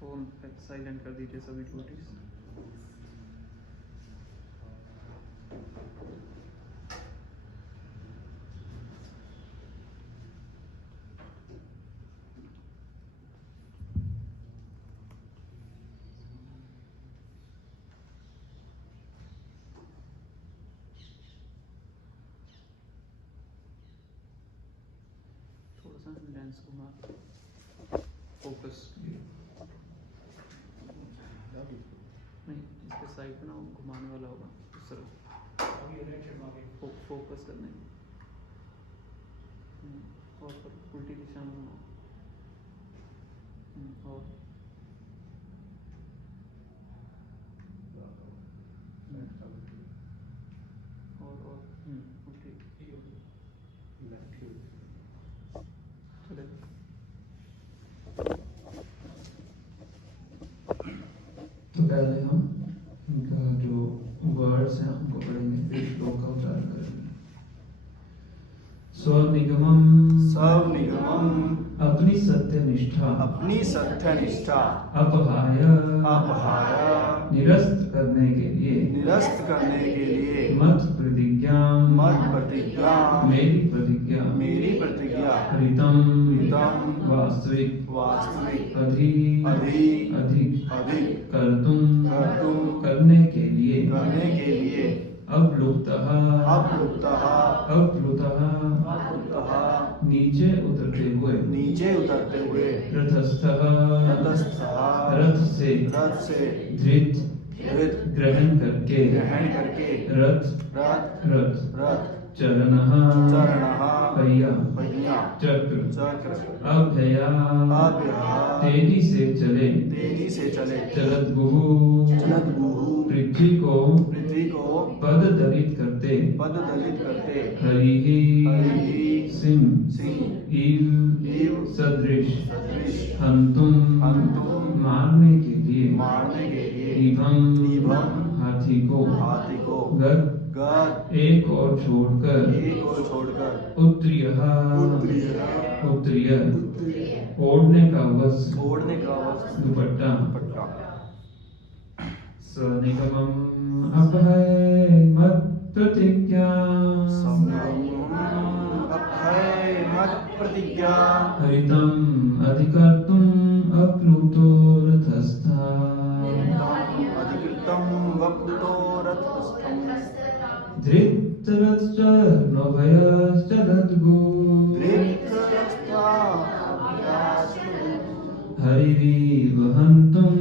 Phone silent कर दीजिए सभी डिवोटीज। थोड़ा सा लेंस घुमा फोकस नहीं, इसके साइड पे ना घुमाने वाला होगा इस तरह फोकस करने और उल्टी दिशा में घुमाओ और उल्टी चले। तो पहले हम इनका जो वर्ड्स हैं उनको पढ़ेंगे, फिर श्लोक का उच्चारण करेंगे। स्वनिगमम अपनी सत्यनिष्ठा अपहाय निरस्त करने के लिए मत प्रतिज्ञा मेरी प्रतिज्ञा हृतम वास्तविक अधिक कर्तुम करने के लिए अप्लुप्तः नीचे उतरते हुए रथस्थः रथ से धृत ग्रहण करके रथ चरणः पहिया चक्र अभया तेजी से चले चलद्भुः पृथ्वी को पद दलित करते हरिः सिंह इव सदृश हंतुम मारने के लिए इभं हाथी को गत एक और छोड़कर उत्तरीय ओढ़ने का वस्त्र दुपट्टा स्वनिगमं अपहय मत प्रतिज्ञा हरितम अधिकर्तुम अप्लुतो रथस्था धृतरथश्च नभयश्च दद्भुः हरिरीव हन्तुम्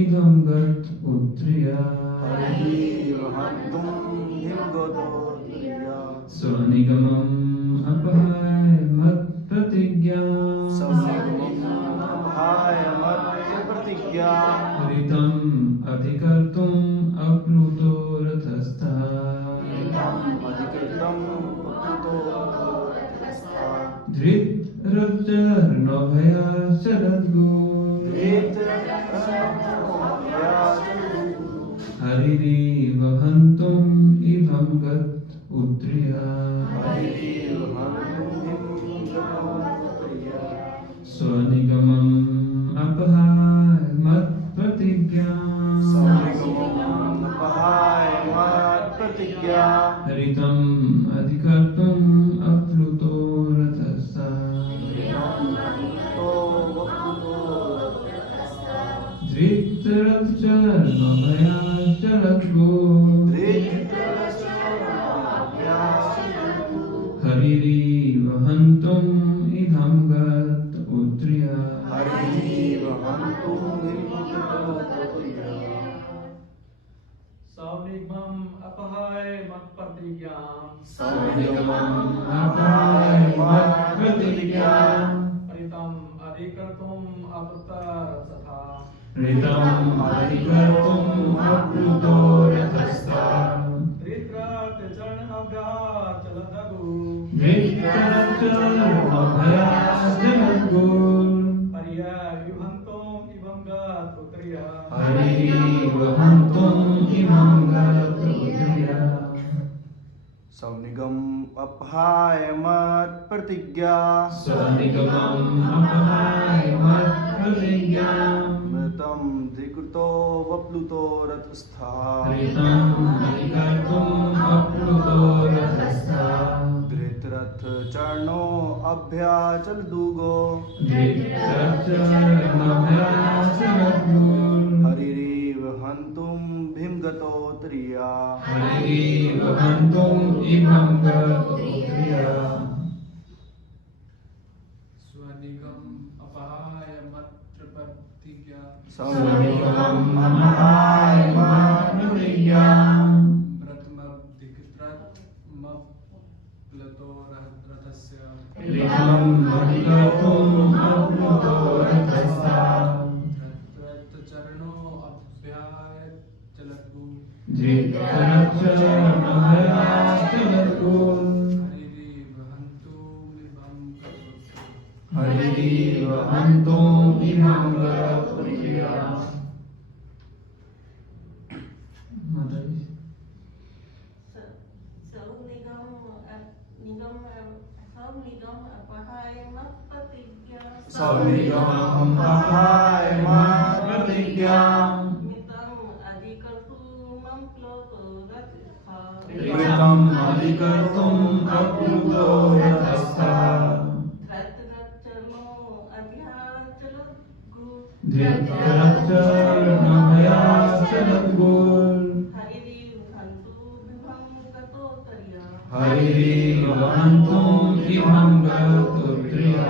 इदं गत उत्रिया हरिरीव हन्तुम् इदं गत उत्रिया स्वनिगमम् अपहाय मत्प्रतिज्ञाम् स्वनिगमम् अपहाय मत्प्रतिज्ञाम् हरितम् अधिकर्तुम् अप्लुतो रथस्थः अधिकृतम् अपृतो रथस्थः हरिरीव हन्तुम् इदं गत उत्रिया स्वनिगमम् अपहाय मत्प्रतिज्ञाम् हरितम् अधिकर्तुम् अप्लुतो रथस्थः हरिरीव हन्तुम् इदं गत उत्रिया स्वनिगमम् अपहाय मत्प्रतिज्ञाम् स्वनिगमम् अपहाय मत्प्रतिज्ञाम् हरितम् अधिकर्तुम् अप्लुतो हरितम् अधिकर्तुम् अप्लुतो रथस्थः हरिरीव हन्तुम् इदं गत उत्रिया स्वनिगम अपहाय मत्प्रतिज्ञा स्वनिगमम् अपहाय मत्प्रतिज्ञाम् मृतम् धिकृतो वप्लुतो रथस्थः हरितम् अधिकर्तुम् अप्लुतो रथस्थः धृतरथ चरणो अभ्याचल दूगो हरिरीव हन्तुम् भीमगतोत्रिया हरिरीव हन्तुम् इदं गत उत्रिया स्वनिगमम् अपहाय मत्प्रतिज्ञाम् स्वनिगमम् अपहाय मत्प्रतिज्ञाम् व्रतमधिकृतमप्लुतो रथस्य हरितम् अधिकर्तुम् अप्लुतो रथस्थः चरणो अभ्याचलतु हरिरीव हन्तुम् इदं गत उत्रिया स्वनिगमम् अपहाय मत्प्रतिज्ञाम् हरितम् अधिकर्तुम् अप्लुतो रथस्थः हरिरीव हन्तुम् इदं गत उत्रिया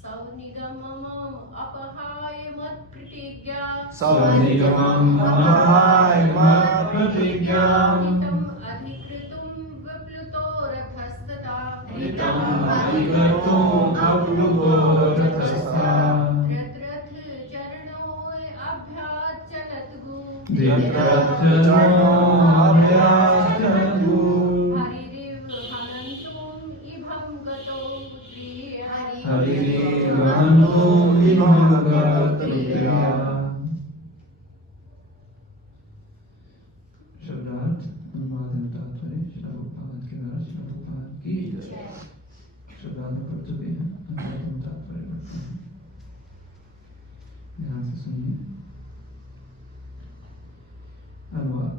स्वनिगमम् अपहाय मत्प्रतिज्ञाम् स्वनिगमम् अपहाय मत्प्रतिज्ञाम् हितम् अधिकृतुम् विप्लुतो रथस्तथा हितम् अधिकर्तुम् अप्लुतो रथस्थः रथ चरणो अभ्याचलतु धृतराष्ट्रचरणो अभ्याचलतु हरिरीव हन्तुम् इदं गतो उत्रिया हरिरीव हन्तुम् इदं गत उत्रिया शब्दार्थ अनुवाद तात्पर्य श्लोकपाद के द्वारा श्लोकपाद की जय शब्दार्थ पढ़ चुके हैं अनुवाद तात्पर्य पढ़ते हैं ध्यान से सुनिए अनुवाद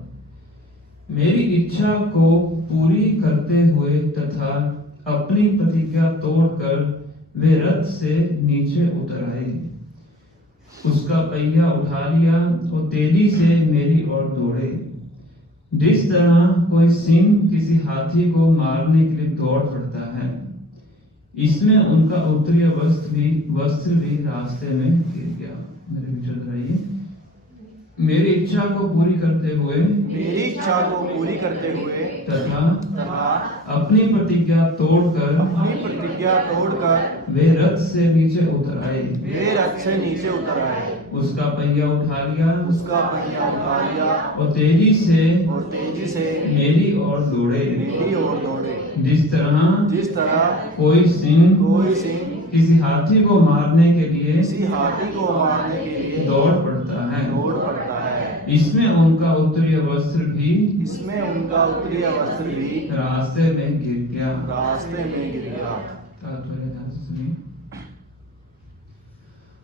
मेरी इच्छा को पूरी करते हुए तथा अपनी प्रतिज्ञा तोड़कर वे रथ से नीचे उतर आए उसका पहिया उठा लिया और तेजी से मेरी ओर दौड़े जिस तरह कोई सिंह किसी हाथी को मारने के लिए दौड़ पड़ता है इसमें उनका उत्तरीय वस्त्र भी रास्ते में गिर गया। मेरे विचार रहिए। मेरी इच्छा को पूरी करते हुए तथा अपनी प्रतिज्ञा तोड़कर वे रथ से नीचे उतर आए। उसका पहिया उठा लिया और तेजी से मेरी ओर दौड़े। जिस तरह कोई सिंह किसी हाथी को मारने के लिए दौड़ पड़ता है, इसमें उनका उत्तरीय वस्त्र भी रास्ते में गिर गया। तात्पर्य ध्यान से सुनिए।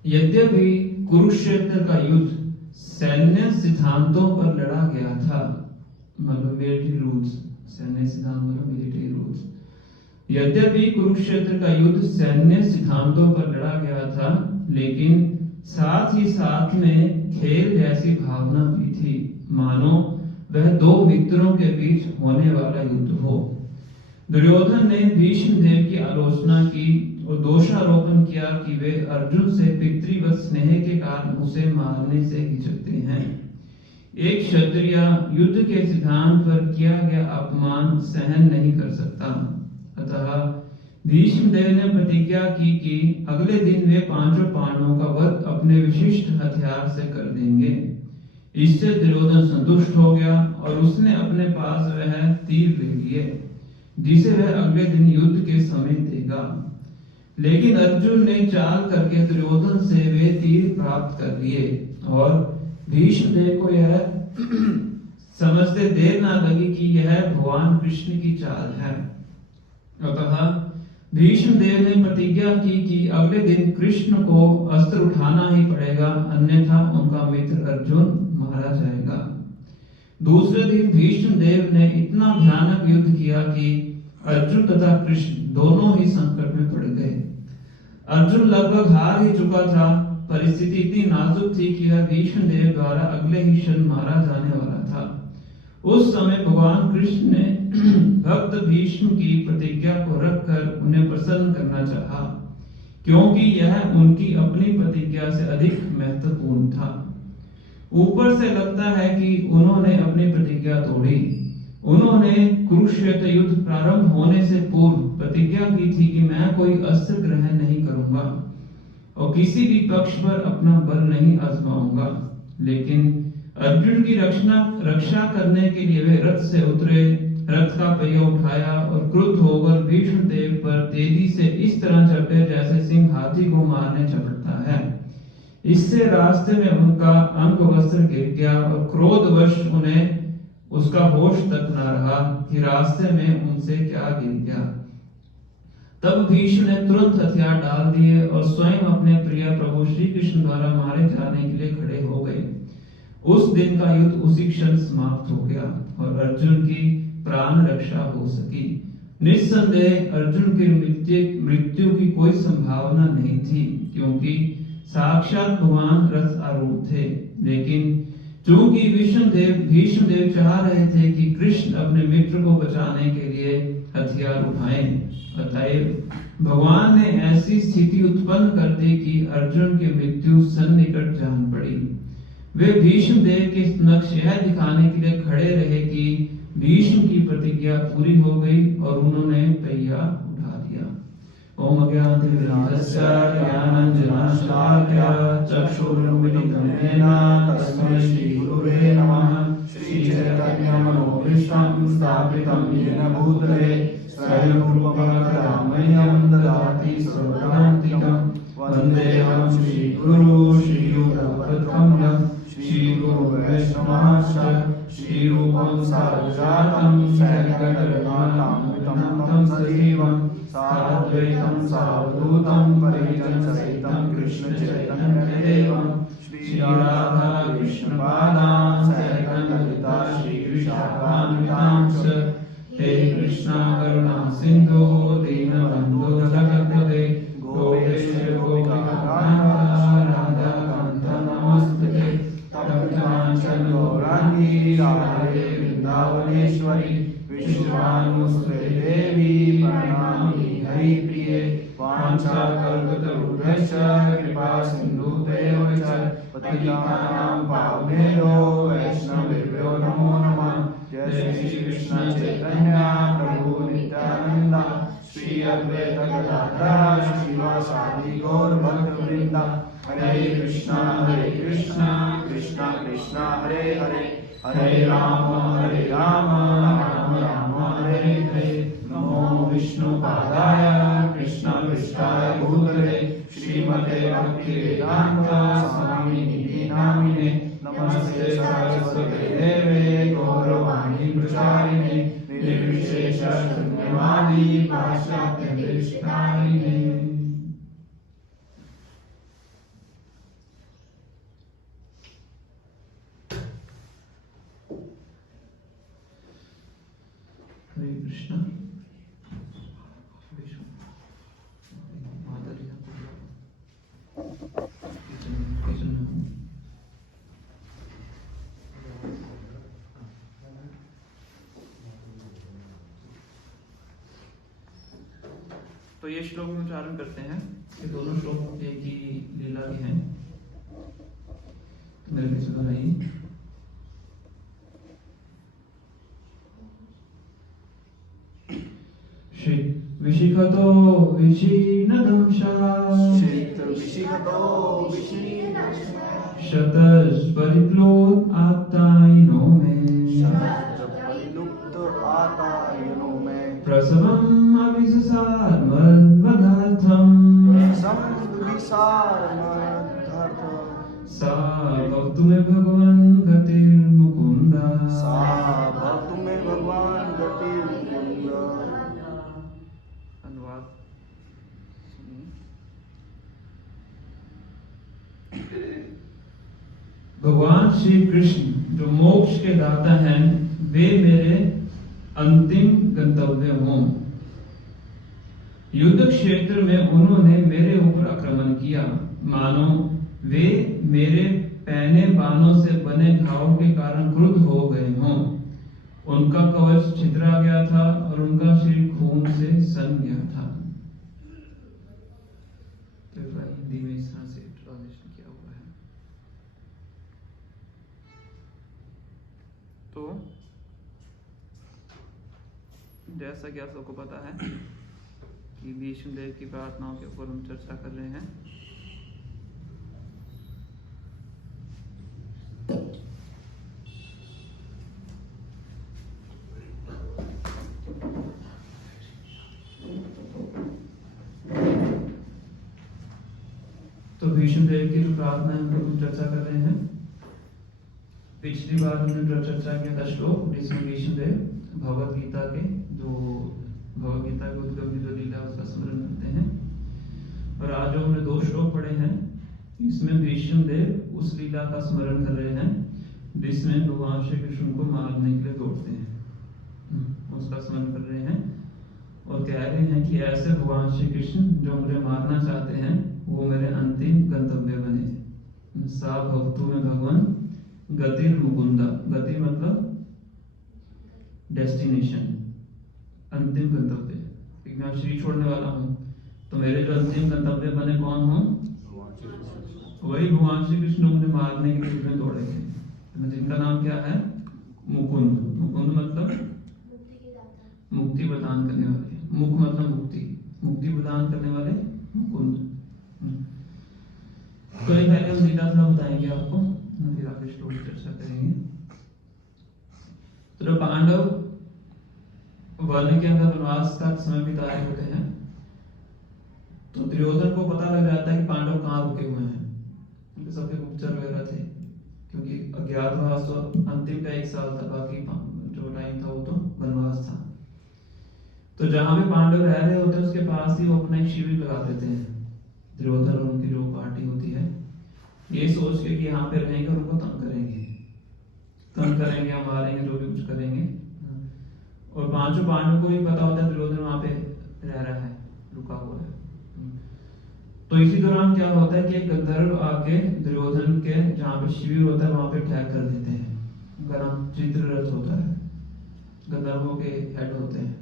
यद्यपि कुरुक्षेत्र का युद्ध सैन्य सिद्धांतों पर लड़ा गया था, मतलब मिलिट्री रूल्स, सैन्य सिद्धांत मतलब मिलिट्री रूल्स। यद्यपि कुरुक्षेत्र का युद्ध सैन्य सिद्धांतों पर लड़ा गया था, लेकिन साथ ही साथ में खेल जैसी भावना भी थी, मानो वह दो मित्रों के बीच होने वाला युद्ध हो। दुर्योधन ने भीष्म देव की आलोचना की और दोषारोपण किया कि वे अर्जुन से पितृवत स्नेह के कारण उसे मारने से हिचकते हैं। एक क्षत्रिय युद्ध के सिद्धांत पर किया गया अपमान सहन नहीं कर सकता। अतः भीष्म देव ने प्रतिज्ञा की कि अगले दिन वे पांचों पांडवों का वध अपने विशिष्ट हथियार से कर देंगे। इससे दुर्योधन संतुष्ट हो गया और उसने अपने पास वह तीर ले लिए, जिसे वह अगले दिन युद्ध के समय देगा। लेकिन अर्जुन ने चाल करके दुर्योधन से वे तीर प्राप्त कर लिए और भीष्म देव को यह समझते देर ना लगी कि यह भगवान कृष्ण की चाल है। अतः भीष्म देव ने प्रतिज्ञा की कि अगले दिन कृष्ण को अस्त्र उठाना ही पड़ेगा, अन्यथा उनका मित्र अर्जुन मारा जाएगा। दूसरे दिन भीष्म देव ने इतना भयानक युद्ध किया कि अर्जुन तथा कृष्ण दोनों ही संकट में पड़ गए। अर्जुन लगभग हार ही चुका था। परिस्थिति इतनी नाजुक थी कि वह भीष्म देव द्वारा अगले ही क्षण मारा जाने वाला था। उस समय भगवान कृष्ण ने भक्त भीष्म की प्रतिज्ञा को रखकर उन्हें प्रसन्न करना चाहा, क्योंकि यह उनकी अपनी प्रतिज्ञा से अधिक महत्वपूर्ण था। ऊपर से लगता है कि उन्होंने अपनी प्रतिज्ञा तोड़ी। उन्होंने कुरुक्षेत्र युद्ध प्रारंभ होने से पूर्व प्रतिज्ञा की थी कि मैं कोई अस्त्र ग्रहण नहीं करूंगा और किसी भी पक्ष पर अपना बल नहीं आजमाऊंगा। लेकिन अर्जुन की रक्षा करने के लिए वे रथ से उतरे, रथ का पहिया उठाया और क्रुद्ध होकर भीष्म देव पर तेजी से इस तरह चढ़े जैसे सिंह हाथी को मारने चढ़ता है। इससे रास्ते में उनका अंग वस्त्र गिर गया और क्रोधवश उन्हें उसका होश तक न रहा कि रास्ते में उनसे क्या गिर गया। तब भीष्म ने तुरंत हथियार डाल दिए और स्वयं अपने प्रिय प्रभु श्री कृष्ण द्वारा मारे जाने के लिए खड़े हो गए। उस दिन का युद्ध उसी क्षण समाप्त हो गया और अर्जुन की प्राण रक्षा हो सकी। निस्संदेह अर्जुन की मृत्यु की कोई संभावना नहीं थी, क्योंकि साक्षात भगवान रथ आरूढ़ थे। लेकिन चूंकि भीष्म देव चाह रहे थे कि कृष्ण अपने मित्र को बचाने के लिए हथियार उठाएं, अतएव भगवान ने ऐसी स्थिति उत्पन्न कर दी कि अर्जुन की मृत्यु सन्निकट जान पड़ी। वे भीष्म देव के समक्ष यह दिखाने के लिए खड़े रहे कि भीष्म की प्रतिज्ञा पूरी हो गई और उन्होंने पहिया उठा दिया। ओम अज्ञानतिमिरान्धस्य ज्ञानाञ्जनशलाकया चक्षुरुन्मिलितं येन तस्मै श्रीगुरुवे नमः। श्रीचैतन्यमनोभीष्टं स्थापितं येन भूतले स्वयं रूपकदामह्यं ददाति स्वपदान्तिकं। वन्देऽहं श्रीगुरु श्रीयुगपदकमलं श्रीगुरुवैष्णवांश्च श्रीरूपं साग्रजातं सहगणरघुनाथान्वितं सजीवं साद्वैतं सावधूतं परिजनसहितं कृष्णचैतन्यदेवं श्रीराधा कृष्णपादान् सहगणललिता श्रीविशाखान्वितांश्च। हे कृष्णा करुणा सिन्धो दीनबन्धो जगत्पते गोपेश गोपिकाकान्त राधाकान्त नमस्ते। तप्तकाञ्चन गौराङ्गी राधे वृन्दावनेश्वरी विश्वानुसुते देवी प्रणमामि हरिप्रिये। कृपा सिन्धुभ्यो च पतितानां पावनेभ्यो वैष्णवेभ्यो नमो नमः। जय श्री कृष्ण चैतन्य प्रभु नित्यानंद श्री अद्वैत गदाधर श्रीवासादि गौर भक्त वृंद। हरे कृष्णा कृष्णा कृष्णा हरे हरे, हरे राम राम राम हरे हरे। नमो विष्णुपादाय कृष्ण पृष्ठाय भूतले श्रीमते भक्ति वेदांत स्वामिनिधि नामिने। नमस्ते सरस्वते देवे गौरवाणी प्रचारिणे निर्विशेष शून्यवादी पाश्चात्य देशकारिणे। हरे कृष्ण। तो ये श्लोक में उच्चारण करते हैं। ये दोनों श्लोक एक ही लीला के हैं। मेरे पीछे दोहराइए। श्री विशिखतो विशीर्णदंशा विशिखतो विशीर्णदंशा शतस्परिप्लोत आत्तायिनो मे परिलुप्त आतायनो में प्रसवम् अविससारमद्वदार्थम् सा भवतु मे भगवान् गतिर्मुकुन्द। सा भवतु मे भगवान् गतिर्मुकुन्द। अनुवाद सुनिए। भगवान श्री कृष्ण जो मोक्ष के दाता हैं, वे मेरे अंतिम गंतव्य हों। युद्ध क्षेत्र में उन्होंने मेरे ऊपर आक्रमण किया, मानो वे मेरे पहने बाणों से बने घाव के कारण क्रुद्ध हो गए हों। उनका कवच छितरा गया था और उनका शरीर खून से सन गया था। तो हिंदी में इस तरह से ट्रांसलेशन किया हुआ है। तो जैसा कि आप सबको पता है कि भीष्म देव की प्रार्थनाओं के ऊपर हम चर्चा कर रहे हैं। तो भीष्म देव की जो प्रार्थना है हम चर्चा कर रहे हैं। पिछली बार हमने जो चर्चा किया था श्लोक, जिसमें भीष्म देव भगवत गीता के उद्गम की जो लीला उसका स्मरण करते हैं। और आज जो हमने 2 श्लोक पढ़े हैं, इसमें भीष्म देव उस लीला का स्मरण कर रहे हैं जिसमें भगवान श्री कृष्ण को मारने के लिए दौड़ते हैं, उसका स्मरण कर रहे हैं और कह रहे हैं कि ऐसे भगवान श्री कृष्ण जो मुझे मारना चाहते हैं वो मेरे अंतिम गंतव्य बने। सा भवतु में भगवान गतिर मुकुंदा। गति मतलब डेस्टिनेशन, अंतिम गंतव्य। मैं शरीर छोड़ने वाला हूँ तो मेरे जो अंतिम गंतव्य बने कौन हो? वही भगवान श्री कृष्ण मुझे मारने के लिए दौड़े थे, जिनका नाम क्या है? मुकुंद। मुकुंद मतलब मुक्ति प्रदान करने वाले। मुख मतलब मुक्ति, मुक्ति प्रदान करने वाले मुकुंद। तो ये पहले हम लीला थोड़ा बताएंगे आपको, फिर आगे श्लोक चर्चा करेंगे। तो पांडव वन के अंदर वनवास का समय बिता रहे होते हैं, तो दुर्योधन को पता लग जाता है कि पांडव कहाँ रुके हुए हैं, क्योंकि सबके गुप्तचर वगैरह थे। क्योंकि अज्ञातवास तो अंतिम का 1 साल था, बाकी जो टाइम था वो तो वनवास था। तो जहां भी पांडव रह रहे होते हैं उसके पास ही वो अपना एक शिविर लगा देते हैं। दुर्योधन और उनकी जो पार्टी होती है, ये सोच के कि यहाँ पे रहेंगे और उनको तंग करेंगे, मारेंगे, जो भी कुछ करेंगे। और 5 पांडव को भी पता होता है दुर्योधन वहां पे रह रहा है, रुका हुआ है। तो इसी दौरान क्या होता है कि एक गंधर्व आके दुर्योधन के जहाँ पे शिविर होता है वहां पे अटैक कर देते हैं। उनका नाम चित्ररथ होता है, गंधर्वों के हेड होते हैं।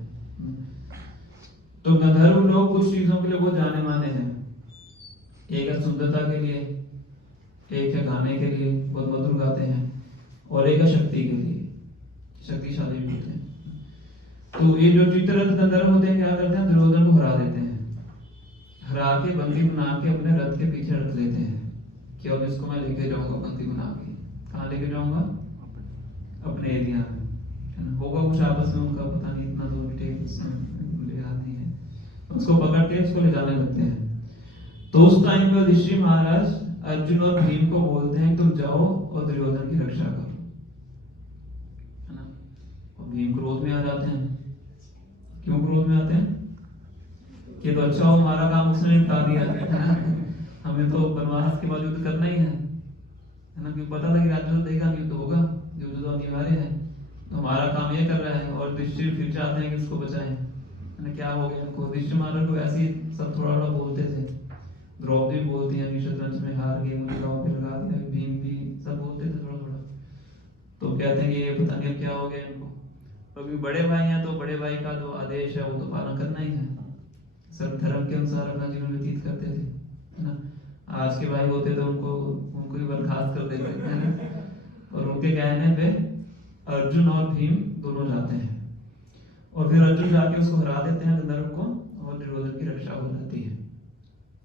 तो गंधर्व लोग कुछ चीजों के लिए बहुत जाने माने हैं। एक है सुंदरता के लिए, एक है गाने के लिए, बहुत मधुर गाते हैं, और एक है शक्ति के लिए, शक्तिशाली भी होते हैं। तो ये जो चित्ररथ गंधर्व होते हैं क्या करते हैं, दुर्योधन को हरा देते हैं, हरा के बंदी बना के अपने रथ के पीछे रख लेते हैं कि अब इसको मैं लेके जाऊंगा बंदी बना के। कहाँ लेके जाऊंगा? अपने एरिया में, है ना। होगा कुछ आपस में उनका, पता नहीं, इतना तो डिटेल्स मुझे याद नहीं है। उसको पकड़ के उसको ले जाने लगते हैं। तो उस टाइम पे युधिष्ठिर महाराज अर्जुन और भीम को बोलते हैं तुम जाओ और दुर्योधन की रक्षा करो, है ना। और भीम क्रोध में आ जाते हैं। क्यों क्रोध में आते हैं? कि तो अच्छा हो, हमारा काम उसने निपटा दिया, हमें तो वनवास के बाद युद्ध करना ही है ना। क्यों? पता था कि राज्य तो देगा, युद्ध होगा, युद्ध तो अनिवार्य है, तो हमारा काम ये कर रहा है। और युधिष्ठिर फिर चाहते हैं कि उसको बचाएं, है ना। क्या हो गया उनको? युधिष्ठिर महाराज को ऐसे ही सब थोड़ा थोड़ा बोलते थे, द्रौपदी भी बोलती है शतरंज में हार गई, मुझे गाँव पे लगा दिया, भीम भी सब बोलते थे थोड़ा थोड़ा। तो कहते हैं कि ये पता नहीं क्या हो गया इनको। अभी बड़े भाई हैं तो बड़े भाई का जो आदेश है वो तो पालन करना ही है, सब धर्म के अनुसार अपना जीवन व्यतीत करते थे, है ना। आज के भाई होते तो उनको ही बर्खास्त कर देते थे, है ना। और उनके कहने पे अर्जुन और भीम दोनों जाते हैं, और फिर अर्जुन जाके उसको हरा देते हैं गंधर्व को, और दुर्योधन की रक्षा हो जाती है।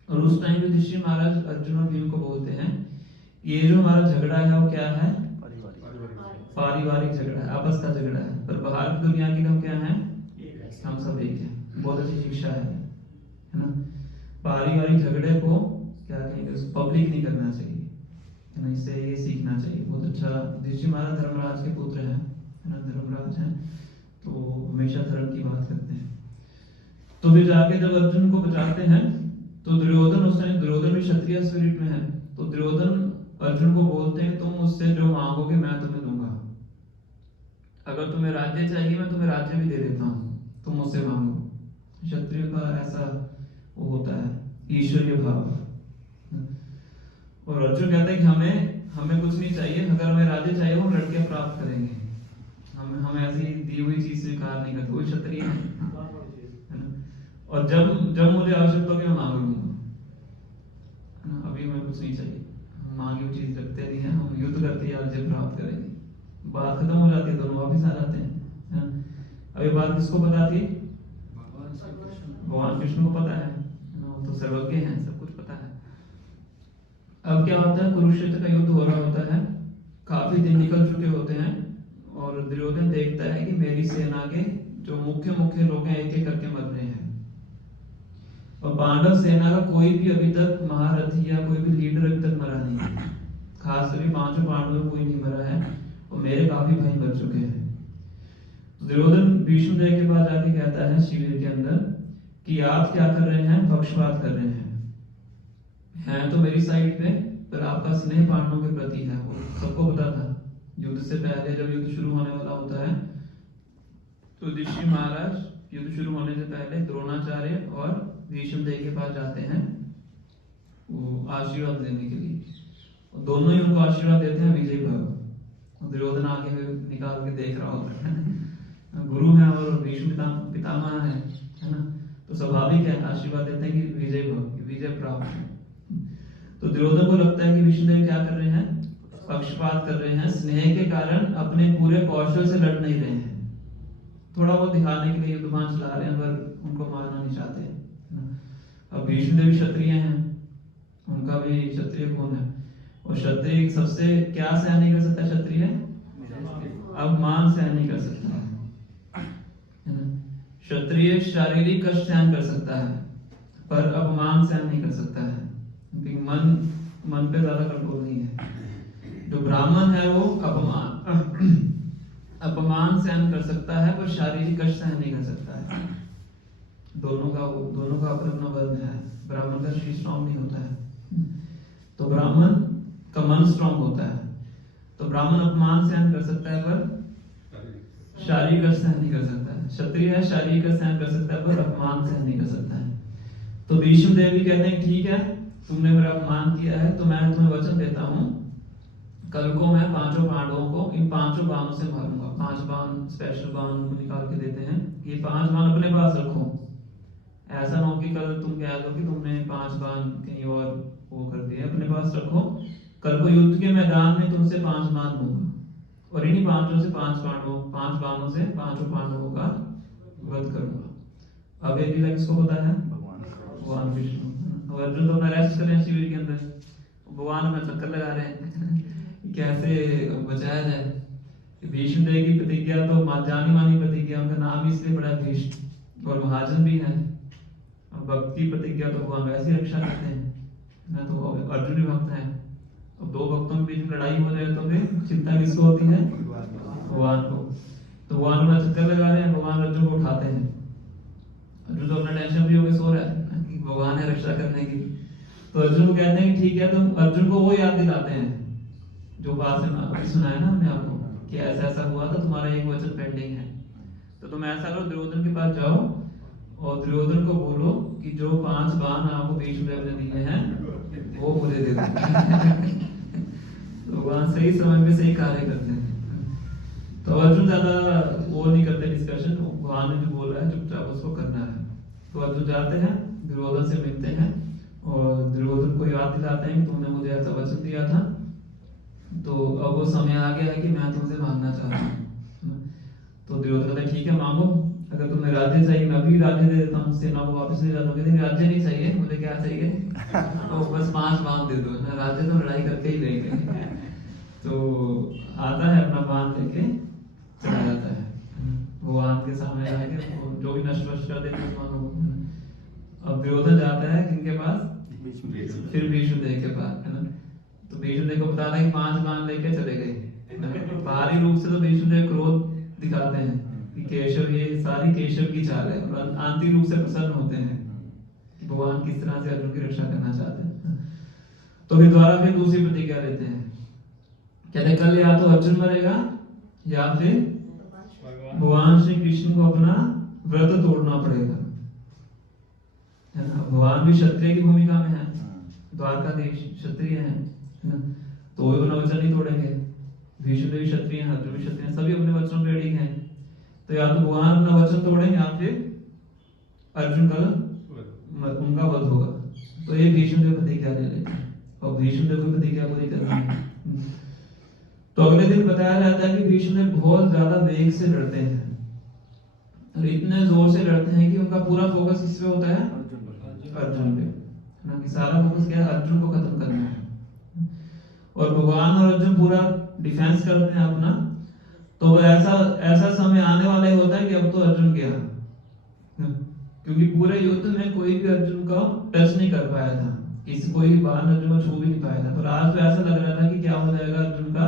और उस टाइम पे युधिष्ठिर महाराज अर्जुन और भीम को बोलते हैं ये जो हमारा झगड़ा है वो क्या है? पारिवारिक झगड़ा है, आपस का झगड़ा है, पर बाहर की दुनिया के लिए हम क्या है? हम सब एक हैं। बहुत अच्छी शिक्षा है ना। पारिवारिक झगड़े को क्या कहेंगे, पब्लिक नहीं करना चाहिए, है ना। इससे ये सीखना चाहिए। बहुत अच्छा। युधिष्ठिर महाराज धर्मराज के पुत्र हैं, है ना, धर्मराज हैं, तो हमेशा धर्म की बात करते हैं। तो फिर जाके जब अर्जुन को बचाते हैं तो दुर्योधन, उस टाइम दुर्योधन भी क्षत्रिय स्पिरिट में है, तो दुर्योधन अर्जुन को बोलते हैं तुम मुझसे जो मांगोगे मैं तुम्हें दूंगा। अगर तुम्हें राज्य चाहिए मैं तुम्हें राज्य भी दे देता हूँ, तुम मुझसे मांगो। क्षत्रिय का ऐसा वो होता है, ईश्वरीय भाव। और अर्जुन कहता है कि हमें कुछ नहीं चाहिए, अगर हमें राज्य चाहिए वो लड़के प्राप्त करेंगे, हम ऐसी दी हुई चीज स्वीकार नहीं करते, वो क्षत्रिय है ना। और जब मुझे आवश्यकता होगी मैं मांग लूंगा, है ना। अभी हमें कुछ नहीं चाहिए, हम मांगी हुई चीज रखते नहीं है, हम युद्ध करके राज्य प्राप्त करेंगे। बात खत्म हो जाती है, दोनों वापिस आ जाते हैं, है ना। अब ये बात किसको पता थी? भगवान कृष्ण को पता है ना, तो सर्वज्ञ हैं, सब कुछ पता है। अब क्या होता है, कुरुक्षेत्र का युद्ध हो रहा होता है, काफी दिन निकल चुके होते हैं, और दुर्योधन देखता है कि मेरी सेना के जो मुख्य लोग हैं एक एक करके मर रहे हैं, और पांडव सेना का कोई भी अभी तक महारथी या कोई भी लीडर अभी तक मरा नहीं है। खास करके पांचों पांडवों में कोई नहीं मरा है, और मेरे काफी भाई मर चुके हैं। तो दुर्योधन भीष्मदेव के पास जाके कहता है शिविर के अंदर कि आप क्या कर रहे हैं? पक्षपात कर रहे हैं तो मेरी साइड पे, पर आपका स्नेह पांडवों के प्रति है, वो सबको पता था। युद्ध से पहले जब युद्ध शुरू होने वाला होता है तो युधिष्ठिर महाराज युद्ध शुरू होने से पहले द्रोणाचार्य और भीष्मदेव के पास जाते हैं वो आशीर्वाद देने के लिए, और दोनों ही उनको आशीर्वाद देते हैं विजय भव। दुर्योधन आगे निकाल के देख रहा होता है, गुरु है और भीष्म पितामह है ना, तो स्वाभाविक है आशीर्वाद देते हैं कि विजय भव, विजय प्राप्त। तो दुर्योधन को लगता है कि विष्णुदेव क्या कर रहे हैं? पक्षपात कर रहे हैं, स्नेह के कारण अपने पूरे कौशल से लड़ नहीं रहे हैं, थोड़ा बहुत दिखाने के लिए युद्धमान चला रहे हैं, पर उनको मारना नहीं चाहते। अब विष्णुदेव क्षत्रिय हैं, उनका भी क्षत्रिय गुण है, और क्षत्रिय सबसे क्या सहन नहीं कर सकता? क्षत्रिय अपमान सहन नहीं कर सकता, है ना। क्षत्रिय शारीरिक कष्ट सहन कर सकता है, पर अपमान सहन नहीं कर सकता है, क्योंकि मन पे ज्यादा कंट्रोल नहीं है। जो ब्राह्मण है वो अपमान सहन कर सकता है, पर शारीरिक कष्ट सहन नहीं कर सकता है। दोनों का अपना अपना वर्ण है। ब्राह्मण का शरीर स्ट्रांग नहीं होता है, तो ब्राह्मण का मन स्ट्रांग होता है। तो ब्राह्मण अपमान सहन कर सकता है, पर शारीरिक कष्ट सहन नहीं कर सकता है। क्षत्रिय है, शारीरिक कष्ट सहन कर सकता है, पर अपमान सहन नहीं कर सकता है। तो भीष्मदेव भी कहते हैं ठीक है, तुमने मेरा अपमान किया है, तो मैं तुम्हें वचन देता हूँ, कल को मैं पांचों पांडवों को इन पांचों बाणों से मारूंगा। 5 बाण स्पेशल बाण उनको निकाल के देते हैं, ये 5 बाण अपने पास रखो, ऐसा ना हो कि कल तुम कह दो कि तुमने 5 बाण कहीं और वो कर दिए, अपने पास रखो, कल को युद्ध के मैदान में तुमसे 5 बाण लूंगा और इन्हीं 5 से 5 बाणों से 5 पांडवों का वध करूंगा। अब ये लीला किसको पता है? भगवान विष्णु। और अर्जुन तो अपना रेस्ट कर रहे हैं शिविर के अंदर, भगवान में चक्कर लगा रहे हैं कैसे बचाया जाए। भीष्म देव की प्रतिज्ञा तो जानी मानी प्रतिज्ञा, उनका नाम इसलिए बड़ा भीष्म और महाजन भी है। भक्त की प्रतिज्ञा तो भगवान वैसे ही रक्षा करते हैं ना, तो अर्जुन भी भक्त है। अब 2 भक्तों के बीच में लड़ाई हो जाए तो फिर चिंता किसको होती है? भगवान को। तो भगवान में चक्कर लगा रहे हैं, भगवान अर्जुन को उठाते हैं। अर्जुन तो अपना टेंशन भी होकर सो रहा है कि भगवान है रक्षा करने की। तो अर्जुन को कहते हैं कि ठीक है, तो अर्जुन को वो याद दिलाते हैं जो बात से सुनाया ना हमने आपको कि ऐसा ऐसा हुआ था, तुम्हारा एक वचन पेंडिंग है। तो तुम ऐसा करो, दुर्योधन के पास जाओ और दुर्योधन को बोलो कि जो 5 बाण आपको भीष्म देव ने दिए हैं वो मुझे दे दो। तो भगवान सही समय पे सही कार्य करते हैं। तो अर्जुन ज्यादा वो नहीं करते डिस्कशन, भगवान ने जो बोला है चुपचाप उसको करना है। तो अर्जुन जाते हैं, दुर्योधन से मिलते हैं और दुर्योधन को याद दिलाते हैं कि तुमने मुझे ऐसा वचन दिया था, तो अब वो समय आ गया है कि मैं तुमसे मांगना चाहता हूँ। तो दुर्योधन कहता है ठीक है मांगो, अगर तुम्हें राज्य चाहिए मैं भी राज्य दे देता हूँ, सेना को वापस ले जाता हूँ। कहते राज्य नहीं चाहिए मुझे, क्या चाहिए? तो बस 5 बाण दे दो, राज्य तो लड़ाई करके ही लेंगे। तो आता है अपना बाण लेके चला जाता है भगवान के सामने जाके, जो भी नष्ट कर देते हैं। अब दुर्योधन जाता है किनके पास? फिर भीष्म देव के पास, है ना। तो भीष्म देव को बताता है कि 5 बाण लेके चले गए। बाहरी रूप से तो भीष्म देव क्रोध दिखाते हैं कि केशव, ये सारी केशव की चाल है, और आंतरिक रूप से प्रसन्न होते हैं कि भगवान किस तरह से अर्जुन की रक्षा करना चाहते हैं। तो फिर दोबारा फिर दूसरी प्रतिज्ञा लेते हैं, कहते हैं कल या तो अर्जुन मरेगा या फिर भगवान श्री कृष्ण को अपना व्रत तोड़ना पड़ेगा, है ना। भगवान भी क्षत्रिय की भूमिका में है, द्वारकाधीश क्षत्रिय है ना, तो वो अपना वचन नहीं तोड़ेंगे। भीष्म देव क्षत्रिय हैं, अर्जुन भी क्षत्रिय हैं, सभी अपने वचनों पे अड़िग हैं। तो या तो भगवान अपना वचन तोड़ें या फिर अर्जुन का उनका वध होगा। तो ये भीष्म देव प्रतिज्ञा ले लेते हैं और भीष्म देव को प्रतिज्ञा पूरी करनी है। तो अगले दिन बताया जाता है कि भीष्म देव बहुत ज्यादा वेग से लड़ते हैं और इतने जोर से लड़ते हैं कि उनका पूरा फोकस किस पे होता है? अर्जुन पे, है ना, कि सारा फोकस क्या है? अर्जुन को खत्म करना है। और भगवान और अर्जुन पूरा डिफेंस करते हैं अपना। तो ऐसा समय आने वाला ही होता है कि अब तो अर्जुन गया, क्योंकि पूरे युद्ध में कोई भी अर्जुन को टच नहीं कर पाया था, किसी कोई बाण अर्जुन को छू भी नहीं पाया था। पर आज तो ऐसा लग रहा था कि क्या हो जाएगा, अर्जुन का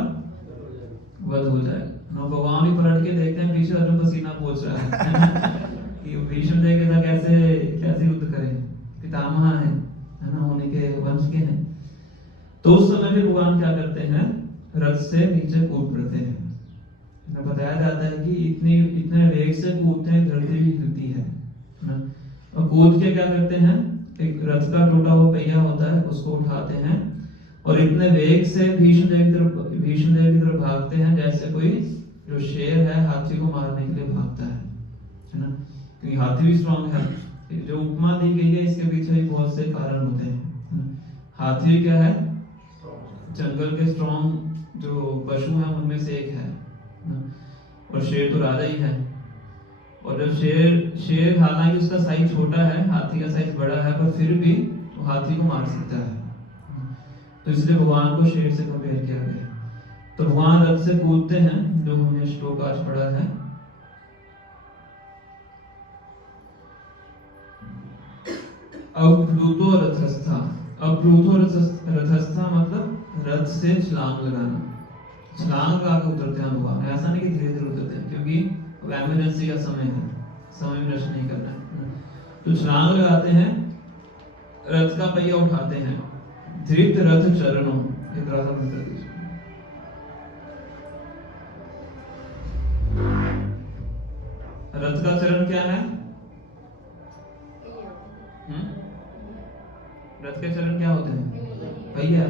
वध हो जाएगा। भगवान भी पलट के देखते हैं, पीछे अर्जुन पसीना पोंछ रहा है कि भीष्म देव के साथ कैसे युद्ध करें, पितामह है ना, उन्हीं के वंश के हैं। तो उस समय भी भगवान क्या करते हैं? रथ से नीचे कूद पड़ते हैं। बताया जाता है कि इतने वेग से कूदते हैं, धरती भी हिलती है ना। और कूद के क्या करते हैं? एक रथ का टूटा हुआ पहिया होता है, उसको उठाते हैं और इतने वेग से भीष्म देव की तरफ भागते हैं जैसे कोई जो शेर है हाथी को मारने के लिए भागता है ना, क्योंकि हाथी भी स्ट्रांग है। जो उपमा दी गई है इसके पीछे भी बहुत से कारण होते हैं। हाथी क्या है? जंगल के स्ट्रांग जो पशु हैं उनमें से एक है, और शेर तो राजा ही है। और जब शेर हालांकि उसका साइज छोटा है, हाथी का साइज बड़ा है, पर फिर भी वो हाथी को मार सकता है। तो इसलिए भगवान को शेर से कंपेयर किया गया। तो भगवान रथ से कूदते हैं, जो हमने श्लोक आज पढ़ा है। अप्लुतो रथस्था। अप्लुतो रथस्था मतलब रथ से छलांग लगाना। छलांग लगा के उतरते हैं भगवान, ऐसा नहीं कि धीरे धीरे उतरते हैं, क्योंकि एमरजेंसी का समय है, समय में नष्ट नहीं करना है। तो छलांग लगाते हैं, रथ का पहिया उठाते हैं। धृत रथ चरणों, एक राजा मंत्र दीजिए। रथ का चरण क्या है? रथ के चरण क्या होते हैं? पहिया।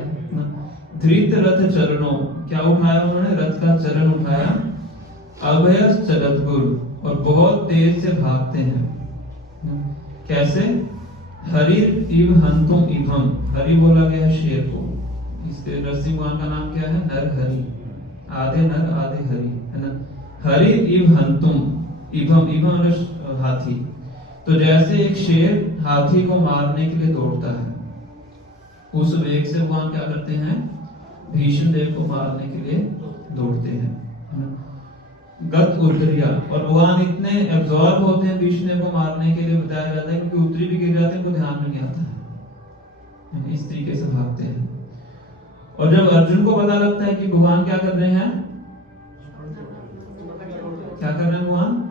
धृत रथ चरणों, क्या उठाया उन्होंने? रथ का चरण उठाया। अभयस चलत गुर, और बहुत तेज से भागते हैं। कैसे? हरिर इव हंतुम इभम। हरि बोला गया है शेर को। इसके नरसिंह भगवान का नाम क्या है? नर हरि, आधे नर आधे हरि, है ना। हरि इव हंतुम, इवम इवम हाथी। तो जैसे एक शेर हाथी को मारने के लिए दौड़ता है, उस वेग से भगवान क्या करते हैं? भीष्म देव को मारने के लिए दौड़ते हैं, है ना। गत उतरिया, और भगवान इतने एब्जॉर्ब होते हैं भीष्म देव को मारने के लिए, बताया जाता है क्योंकि उत्तरी भी गिर जाते हैं, उनको ध्यान में नहीं आता है, इस तरीके से भागते हैं। और जब अर्जुन को पता लगता है कि भगवान क्या कर रहे हैं, क्या कर रहे हैं भगवान?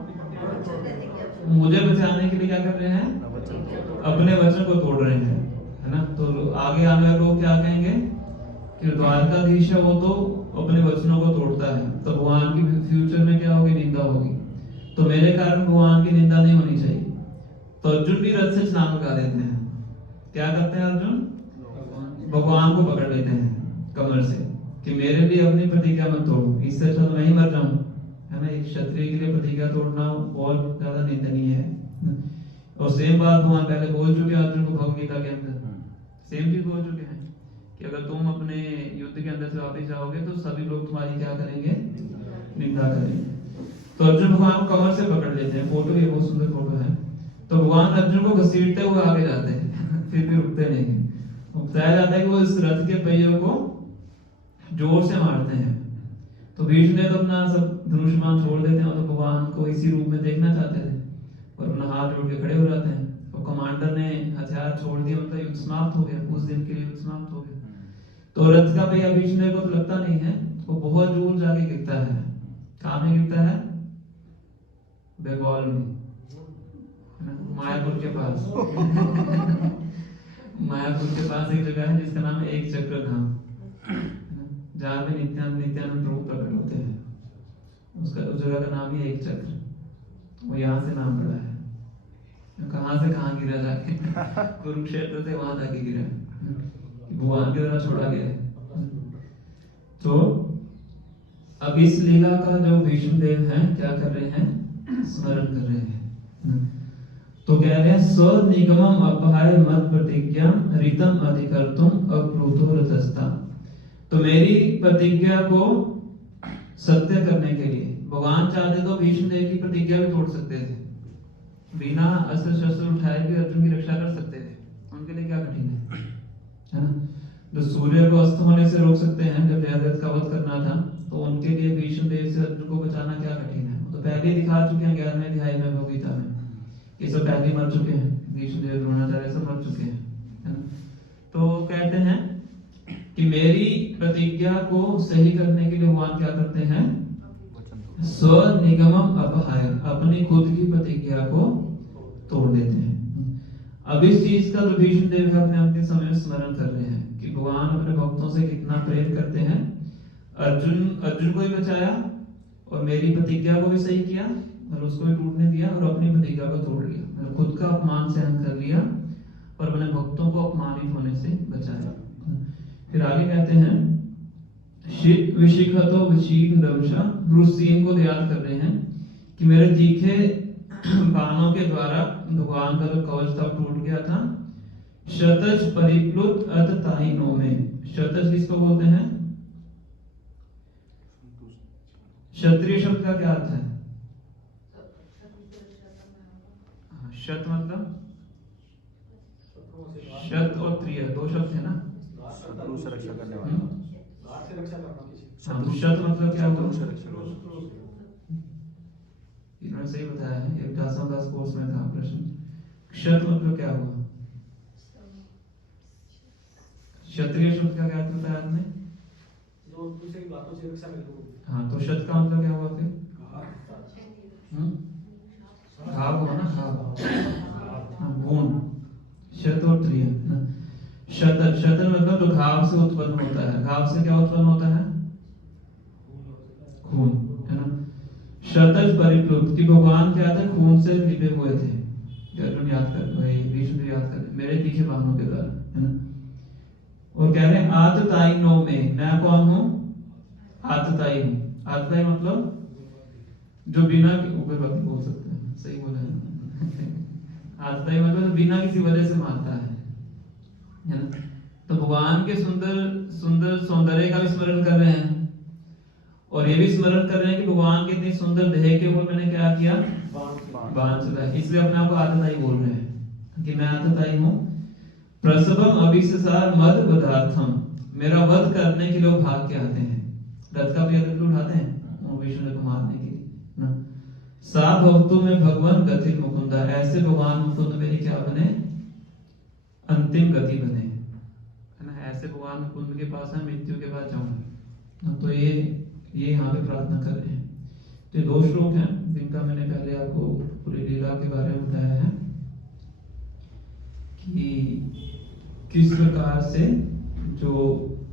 मुझे बचाने के लिए क्या कर रहे हैं? अपने वचन को तोड़ रहे हैं, है ना। तो आगे आने वाले लोग क्या कहेंगे कि द्वारकाधीश है, वो तो अपने वचनों को तोड़ता है, तो भगवान की फ्यूचर में क्या होगी? निंदा होगी। तो मेरे कारण भगवान की निंदा नहीं होनी चाहिए। तो अर्जुन भी रथ से छलांग लगा देते हैं। क्या करते हैं अर्जुन? भगवान को पकड़ लेते हैं कमर से कि मेरे लिए अपनी प्रतिज्ञा मत तोड़ो, इससे अच्छा तो मैं ही मर जाऊं, है ना। एक क्षत्रिय के लिए प्रतिज्ञा तोड़ना बहुत ज्यादा निंदनीय है। और सेम बात भगवान पहले बोल चुके हैं अर्जुन को भगवद गीता के अंदर, सेम चीज बोल चुके हैं कि अगर तुम अपने युद्ध के अंदर से वापस जाओगे तो सभी लोग तुम्हारी क्या करेंगे? निंदा करेंगे। तो अर्जुन भगवान को कमर से पकड़ लेते हैं। फोटो ये बहुत सुंदर फोटो है। तो भगवान अर्जुन को घसीटते हुए आगे जाते हैं, फिर भी रुकते नहीं है। बताया जाता है कि वो इस रथ के पहियों को जोर से मारते हैं। तो भीष्म देव अपना सब धनुष्मान छोड़ देते हैं और तो भगवान को इसी रूप में देखना चाहते थे, और अपना हाथ जोड़ के खड़े हो जाते हैं। और कमांडर ने हथियार छोड़ दिए, मतलब युद्ध समाप्त हो गया, उस दिन के लिए युद्ध समाप्त हो गया। तो रथ का पहिया भीष्म देव को तो लगता नहीं है, वो बहुत दूर जाके गिरता है। कहाँ में गिरता है? बंगाल में, मायापुर के पास। मायापुर के पास एक जगह है जिसका नाम है एक चक्र धाम, जहाँ पे नित्यानंद प्रभु प्रकट होते हैं। उसका उस जगह का नाम ही एक चक्र, वो यहाँ से नाम पड़ा है। कहाँ से कहाँ गिरा जाके? कुरुक्षेत्र से वहां जाके गिरा, भगवान के द्वारा छोड़ा गया है। तो अब इस लीला का जो भीष्म देव हैं क्या कर रहे हैं? स्मरण कर रहे हैं। तो कह रहे हैं स्वनिगमम अपहाय मत प्रतिज्ञा ऋतम अधिकर्तुम अप्लुतो रथस्था। तो मेरी प्रतिज्ञा को सत्य करने के लिए भगवान चाहते तो भीष्म देव की प्रतिज्ञा भी तोड़ सकते थे, बिना अस्त्र शस्त्र उठाए भी अर्जुन की रक्षा कर सकते थे। उनके लिए क्या कठिन है ना। जो सूर्य को अस्त होने से रोक सकते हैं, जब जयद्रथ का वध करना था तो उनके लिए भीष्म देव से अर्जुन को बचाना क्या कठिन है। तो पहले ही दिखा चुके हैं 11वें अध्याय में भगवद गीता में, ये सब पहले मर चुके हैं, भीष्म देव द्रोणाचार्य सब मर चुके हैं, है ना। तो कहते हैं कि मेरी प्रतिज्ञा को सही करने के लिए भगवान क्या करते हैं? स्वनिगमम अपहाय, अपनी खुद की प्रतिज्ञा को तोड़ देते हैं। अब इस चीज का तो भीष्म देव अपने अंतिम समय में स्मरण कर रहे हैं कि भगवान अपने भक्तों से कितना प्रेम करते हैं। अर्जुन को भी बचाया और मेरी प्रतिज्ञा को भी सही किया, और उसको भी टूटने दिया और अपनी प्रतिज्ञा को तोड़ लिया, मतलब खुद का अपमान सहन कर लिया और अपने भक्तों को अपमानित होने से बचाया। फिर आगे कहते हैं शीत विशिखतो विशीघ रवशा, ब्रूस सीन को याद कर रहे हैं कि मेरे तीखे बाणों के द्वारा भगवान का जो कवच था टूट गया था। शतज परिप्लुत अत ताहिनो में, शतज किसको बोलते हैं? क्षत्रिय शब्द का क्या अर्थ है? शत मतलब शत और त्रिय दो शब्द है ना, शत्रु से रक्षा करने वाला। तो शत मतलब क्या होता है? इन्होंने सही बताया है, एक 10 कोर्स में था प्रश्न। क्षत मतलब क्या हुआ? क्षत्रिय शब्द का क्या अर्थ बताया आपने? जो दूसरे की बातों से रक्षा करने को। हाँ, तो शत का मतलब क्या हुआ फिर? घाव हुआ ना, घाव, गुण, शत और त्रिय ना। शतन, शतन मतलब जो घाव से उत्पन्न होता है। घाव से क्या उत्पन्न होता है? खून, है ना। शतज परिप्लुत, कि भगवान क्या थे? खून से लिपे हुए थे। अर्जुन याद कर, भीष्म याद कर, मेरे तीखे बाणों के द्वारा, है ना। और कह रहे हैं आतताइनो में, मैं कौन हूं? आतताई हूं। आतताई मतलब जो बिना ऊपर बात बोल सकते हैं, सही बोला है। आतताई मतलब बिना किसी वजह से मारता है ना। तो भगवान के सुंदर सुंदर सौंदर्य का भी स्मरण कर रहे हैं और ये भी स्मरण कर रहे हैं कि भगवान के इतनी सुंदर देह के ऊपर मैंने क्या किया, बाण चलाया। इसलिए अपने आप को आतताई बोल रहे हैं कि मैं आतताई हूँ। प्रसवम अभिससार मद वधार्थम, मेरा वध करने के लोग भाग के आते हैं, रथ का भी अदृत उठाते हैं वो विष्णु को मारने के लिए ना। सा भवतु में भगवान गति मुकुंदा, ऐसे भगवान मुकुंद मेरी क्या बने, अंतिम गति बने, है ना। ऐसे भगवान मुकुंद के पास है, मृत्यु के बाद जाऊंगा। तो ये यहाँ पे प्रार्थना कर रहे हैं। तो दो श्लोक हैं जिनका मैंने पहले आपको पूरी लीला के बारे में बताया है कि किस प्रकार से जो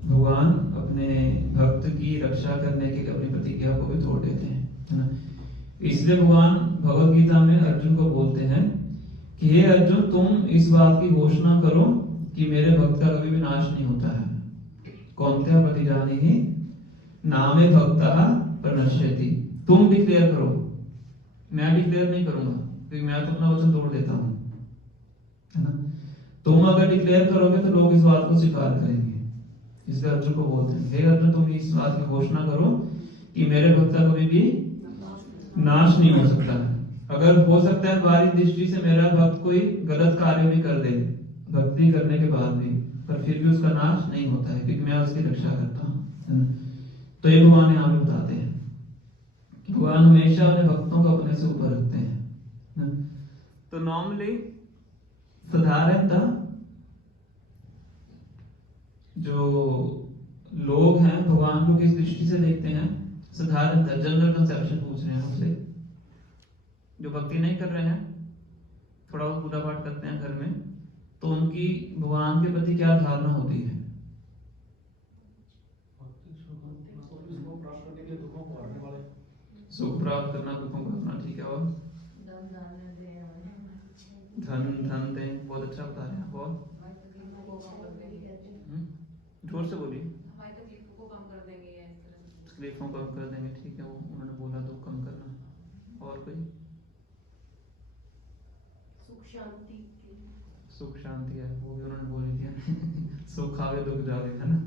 भगवान अपने भक्त की रक्षा करने के लिए अपनी प्रतिज्ञा को भी तोड़ देते हैं, है ना। इसलिए भगवान भगवत गीता में अर्जुन को बोलते हैं कि हे अर्जुन, तुम इस बात की घोषणा करो कि मेरे भक्त का कभी भी नाश नहीं होता है। कौन्तेय प्रतिजानी ही नामे भक्ता प्रणश्यति, तुम डिक्लेयर करो, मैं डिक्लेयर नहीं करूंगा क्योंकि मैं तो अपना वचन तोड़ देता हूं, है ना। तुम अगर डिक्लेयर करोगे तो लोग इस बात को स्वीकार करेंगे। इसलिए अर्जुन को बोलते हैं हे अर्जुन, तुम इस बात की घोषणा करो कि मेरे भक्त का कभी भी नाश नहीं हो सकता है। अगर हो सकता है तुम्हारी दृष्टि से मेरा भक्त कोई गलत कार्य भी कर दे भक्ति करने के बाद भी, पर फिर भी उसका नाश नहीं होता है क्योंकि मैं उसकी रक्षा करता हूँ, है ना। तो ये भगवान यहाँ पे बताते हैं कि भगवान हमेशा अपने भक्तों को अपने से ऊपर रखते हैं। तो नॉर्मली साधारणतः जो लोग हैं भगवान को किस दृष्टि से देखते हैं, साधारणतः जनरल कंसेप्शन पूछ रहे हैं मुझसे। जो भक्ति नहीं कर रहे हैं, थोड़ा बहुत पूजा पाठ करते हैं घर में, तो उनकी भगवान के प्रति क्या धारणा होती है। सुख प्राप्त करना, दुखों को हरना, ठीक है। और धन दे, बहुत अच्छा बता रहे हैं। और जोर से बोलिए। तकलीफों को कम कर देंगे, ठीक है। वो उन्होंने बोला दुख कम करना। और कोई सुख शांति है, वो भी उन्होंने बोली थी सुख आवे दुख जावे, है ना।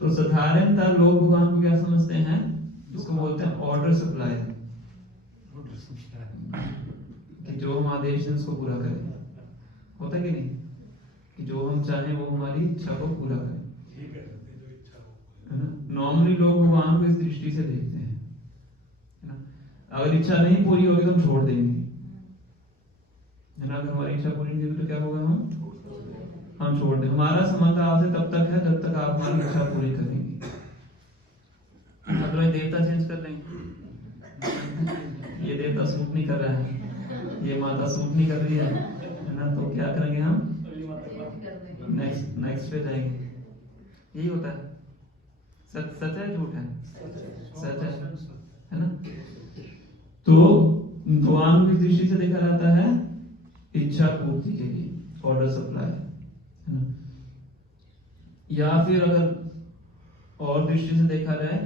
तो साधारणतः लोग भगवान को क्या समझते हैं, इसको बोलते हैं ऑर्डर सप्लाई, कि जो हम आदेश दें उसको पूरा करें। होता है कि नहीं, कि जो हम चाहें वो हमारी इच्छा को पूरा करें, है ना। नॉर्मली लोग भगवान को इस दृष्टि से देखते हैं, है ना। अगर इच्छा नहीं पूरी होगी तो हम छोड़ देंगे, है ना। अगर हमारी इच्छा पूरी नहीं होगी तो क्या होगा, हम छोड़ दें। हमारा संबंध आपसे तब तक है जब तक आप हमारी इच्छा पूरी करेंगे। अदरवाइज देवता चेंज कर लेंगे, ये देवता सूट नहीं कर रहा है, ये माता सूट नहीं कर रही है ना, तो क्या करेंगे हम, नेक्स्ट पे जाएंगे। यही होता है। सच है झूठ है, सच है ना। तो भगवान की दृष्टि से देखा जाता है इच्छा पूर्ति के लिए, ऑर्डर सप्लाई, है ना। या फिर अगर और दृष्टि से देखा जाए,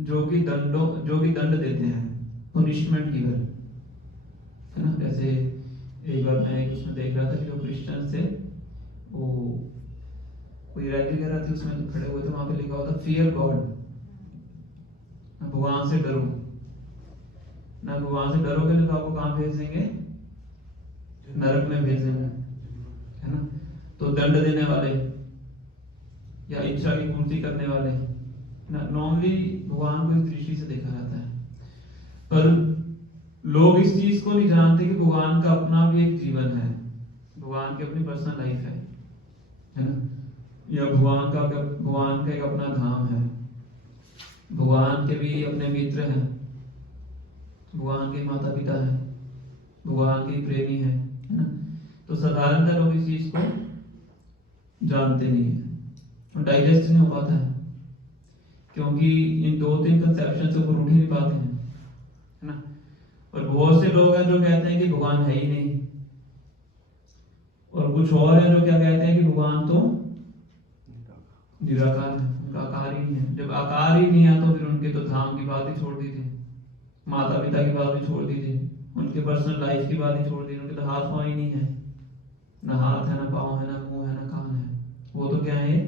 जो कि दंड देते हैं, पनिशमेंट गिवर, है ना। जैसे एक बार मैं उसमें देख रहा था कि जो क्रिश्चियन थे, वो कोई रैली वगैरह थी, उसमें तो खड़े हुए थे, वहां पे लिखा होता फियर गॉड, भगवान से डरो ना। भगवान से डरोगे तो आपको कहाँ भेज देंगे, नरक में भेज देंगे, है ना। तो दंड देने वाले या इच्छा की पूर्ति करने वाले ना, नॉर्मली भगवान को इस दृष्टि से देखा जाता है। पर लोग इस चीज को नहीं जानते कि भगवान का अपना भी एक जीवन है, भगवान की अपनी पर्सनल लाइफ है ना। या भगवान का एक अपना धाम है, भगवान के भी अपने मित्र हैं, भगवान के माता पिता हैं, भगवान के प्रेमी हैं, है ना। तो साधारणतः लोग इस चीज को जानते नहीं है, डाइजेस्ट नहीं हो पाता है, क्योंकि इन 2-3 कंसेप्शन से ऊपर उठ ही नहीं पाते हैं, है ना। और बहुत से लोग हैं जो कहते हैं कि भगवान है ही नहीं, और कुछ और है जो क्या कहते हैं कि भगवान तो निराकार है, उनका आकार ही नहीं है। जब आकार ही नहीं है तो फिर उनके तो धाम की बात ही छोड़ दी थी, माता पिता की बात भी छोड़ दी थी, उनके पर्सनल लाइफ की बात ही छोड़ दी। उनके तो हाथ पांव ही नहीं है, ना हाथ है, ना पाँव है, ना मुंह है, ना कान है, वो तो क्या है,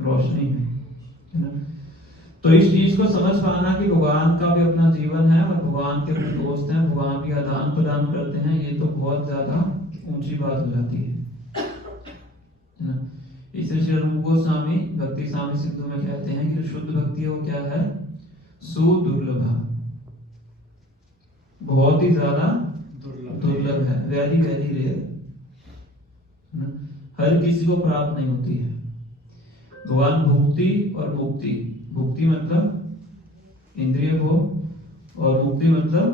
रोशनी है ना। तो इस चीज को समझ पाना कि भगवान का भी अपना जीवन है और भगवान के अपने दोस्त हैं, भगवान भी आदान प्रदान करते हैं, ये तो बहुत ज्यादा ऊंची बात हो जाती है ना। इसलिए श्री रूप गोस्वामी भक्ति साम्य सिद्धू में कहते हैं कि शुद्ध भक्ति वो क्या है, सुदुर्लभ, बहुत ही ज्यादा दुर्लभ है, वेरी वेरी रेयर, हर किसी को प्राप्त नहीं होती है। भगवान भुक्ति और मुक्ति, भुक्ति मतलब इंद्रिय भोग और मुक्ति मतलब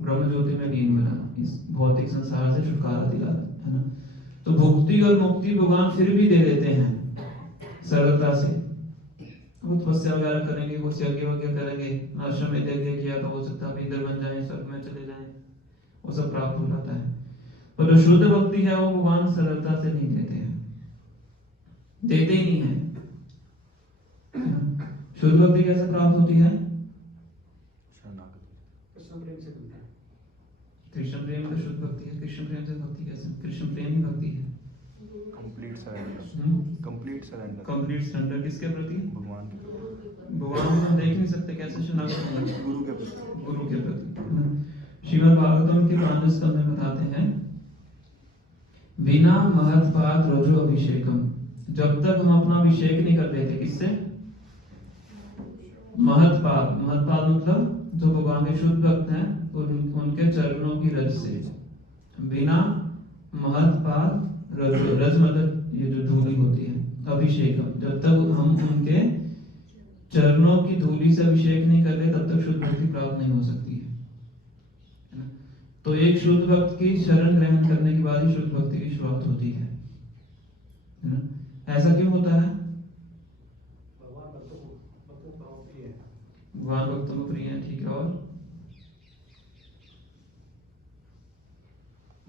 ब्रह्म ज्योति में लीन होना, इस भौतिक संसार से छुटकारा दिलाना, है ना। तो भुक्ति और मुक्ति भगवान फिर भी दे देते हैं सरलता से। वो तपस्या वगैरह करेंगे, वो यज्ञ वज्ञ करेंगे, आश्रम में यज्ञ किया तो हो सकता है इधर बन जाए, स्वर्ग में चले जाए, वो सब प्राप्त हो जाता है। पर जो शुद्ध भक्ति है वो भगवान सरलता से नहीं देते हैं, देते ही नहीं है। शुद्ध भक्ति कैसे प्राप्त होती है, कृष्ण प्रेम से मिलता है। कृष्ण प्रेम तो शुद्ध भक्ति है, कृष्ण प्रेम से भक्ति कैसे, कृष्ण प्रेम ही भक्ति है। Complete surrender, complete surrender, complete surrender किसके प्रति, भगवान के प्रति, भगवान को हम देख नहीं सकते, कैसे शरणागत होंगे, गुरु के प्रति, गुरु के प्रति। श्रीमद् भागवतम के 5वें स्कंद में बताते हैं, बिना महत्पाद रोजो अभिषेकम, जब तक हम अपना अभिषेक नहीं कर लेते, किससे, महत्पाद, महत्पाद मतलब जो भगवान के शुद्ध भक्त हैं उनके चरणों की रज से, बिना महत्पाद रज, रज मतलब ये जो धूली होती है, अभिषेकम, जब तक हम उनके चरणों की धूली से अभिषेक नहीं करते तब तक शुद्ध भक्ति प्राप्त नहीं हो सकती है ना। तो एक शुद्ध भक्त की शरण ग्रहण करने के बाद ही शुद्ध भक्ति की शुरुआत होती है ना। ऐसा क्यों होता है, भगवान भक्तों को प्रिय है, भगवान भक्तों को प्रिय है, ठीक है। और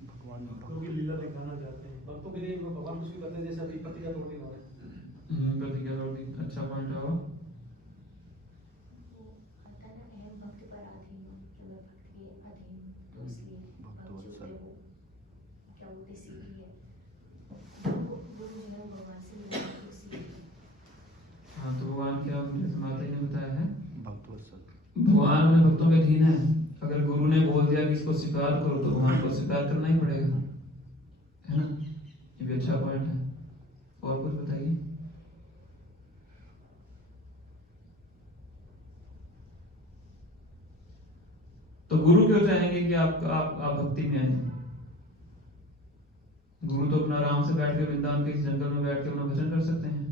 भगवान भक्तों की लीला दिखाना चाहते हैं, भक्तों के लिए भगवान कुछ भी करते हैं, जैसे अभी प्रतिज्ञा तोड़ दी उन्होंने। प्रतिज्ञा तोड़ दी, अच्छा पॉइंट है। और हाँ, तो भगवान क्या, जैसे माता जी ने बताया है, भगवान अपने भक्तों के अधीन है। अगर गुरु ने बोल दिया कि इसको स्वीकार करो तो भगवान को स्वीकार करना ही पड़ेगा, है ना। ये भी अच्छा पॉइंट है। और कुछ बताइए। तो गुरु क्यों चाहेंगे कि आप भक्ति में आए। गुरु तो अपना आराम से बैठ के वृंदावन के जंगल में बैठ के अपना भजन कर सकते हैं,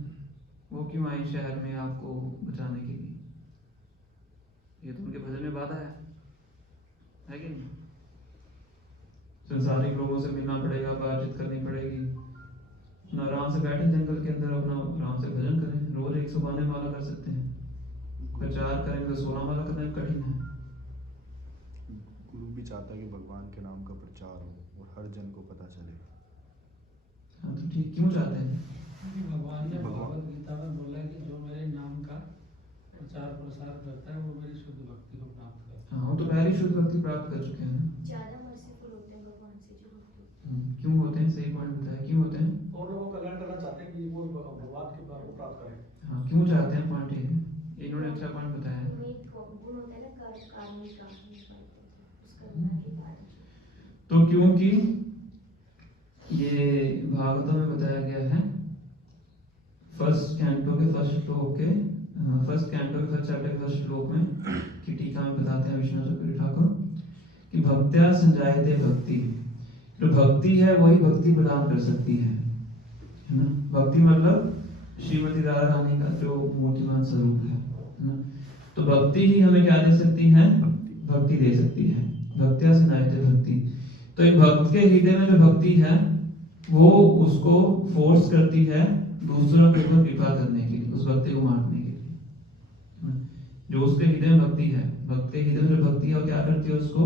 वो क्यों आए शहर में आपको बचाने के लिए। ये तो उनके भजन में बाधा है कि नहीं। संसारिक लोगों से मिलना पड़ेगा, बातचीत करनी पड़ेगी, अपना आराम से बैठे जंगल के अंदर अपना आराम से भजन करें। रोज 192 माला कर सकते हैं, प्रचार करेंगे तो 16 माला करना कठिन है। गुरु भी चाहता है कि भगवान के नाम का प्रचार हो और हर जन को पता चले। हाँ, तो ठीक क्यों चाहते हैं। भगवान ने भगवद गीता में बोला है कि जो मेरे नाम का प्रचार प्रसार करता है वो मेरी शुद्ध भक्ति को प्राप्त करता है। हाँ, वो तो पहले शुद्ध भक्ति प्राप्त कर चुके हैं। ज्यादा मर्सीफुल होते हैं भगवान से जो क्यों होते हैं, सही पॉइंट बताया, क्यों होते हैं। और लोगों को कल्याण करना चाहते हैं कि वो भगवान के प्यार को प्राप्त करें। हाँ, क्यों चाहते हैं, पॉइंट ये इन्होंने अच्छा पॉइंट बताया है। गुण होता है ना कार्मिक का, उसका करना के बाद तो क्योंकि ये भागवत में बताया गया है, फर्स्ट कैंटो के फर्स्ट श्लोक के फर्स्ट चैप्टर के फर्स्ट श्लोक में की टीका में बताते हैं विष्णु चक्रवर्ती ठाकुर कि भक्त्या संजायते भक्ति, जो भक्ति है वही भक्ति प्रदान कर सकती है ना। भक्ति मतलब श्रीमती राधा रानी का जो मूर्तिमान स्वरूप है ना। तो भक्ति ही हमें क्या दे सकती है, भक्ति दे सकती है। भक्त्या संजायते भक्ति, तो एक भक्त के हृदय में जो भक्ति है वो उसको फोर्स करती है दूसरों के ऊपर कृपा करने के लिए, उस भक्ति को बांटने के लिए। जो उसके हृदय में भक्ति है, भक्त के हृदय में जो भक्ति है वो क्या करती है, उसको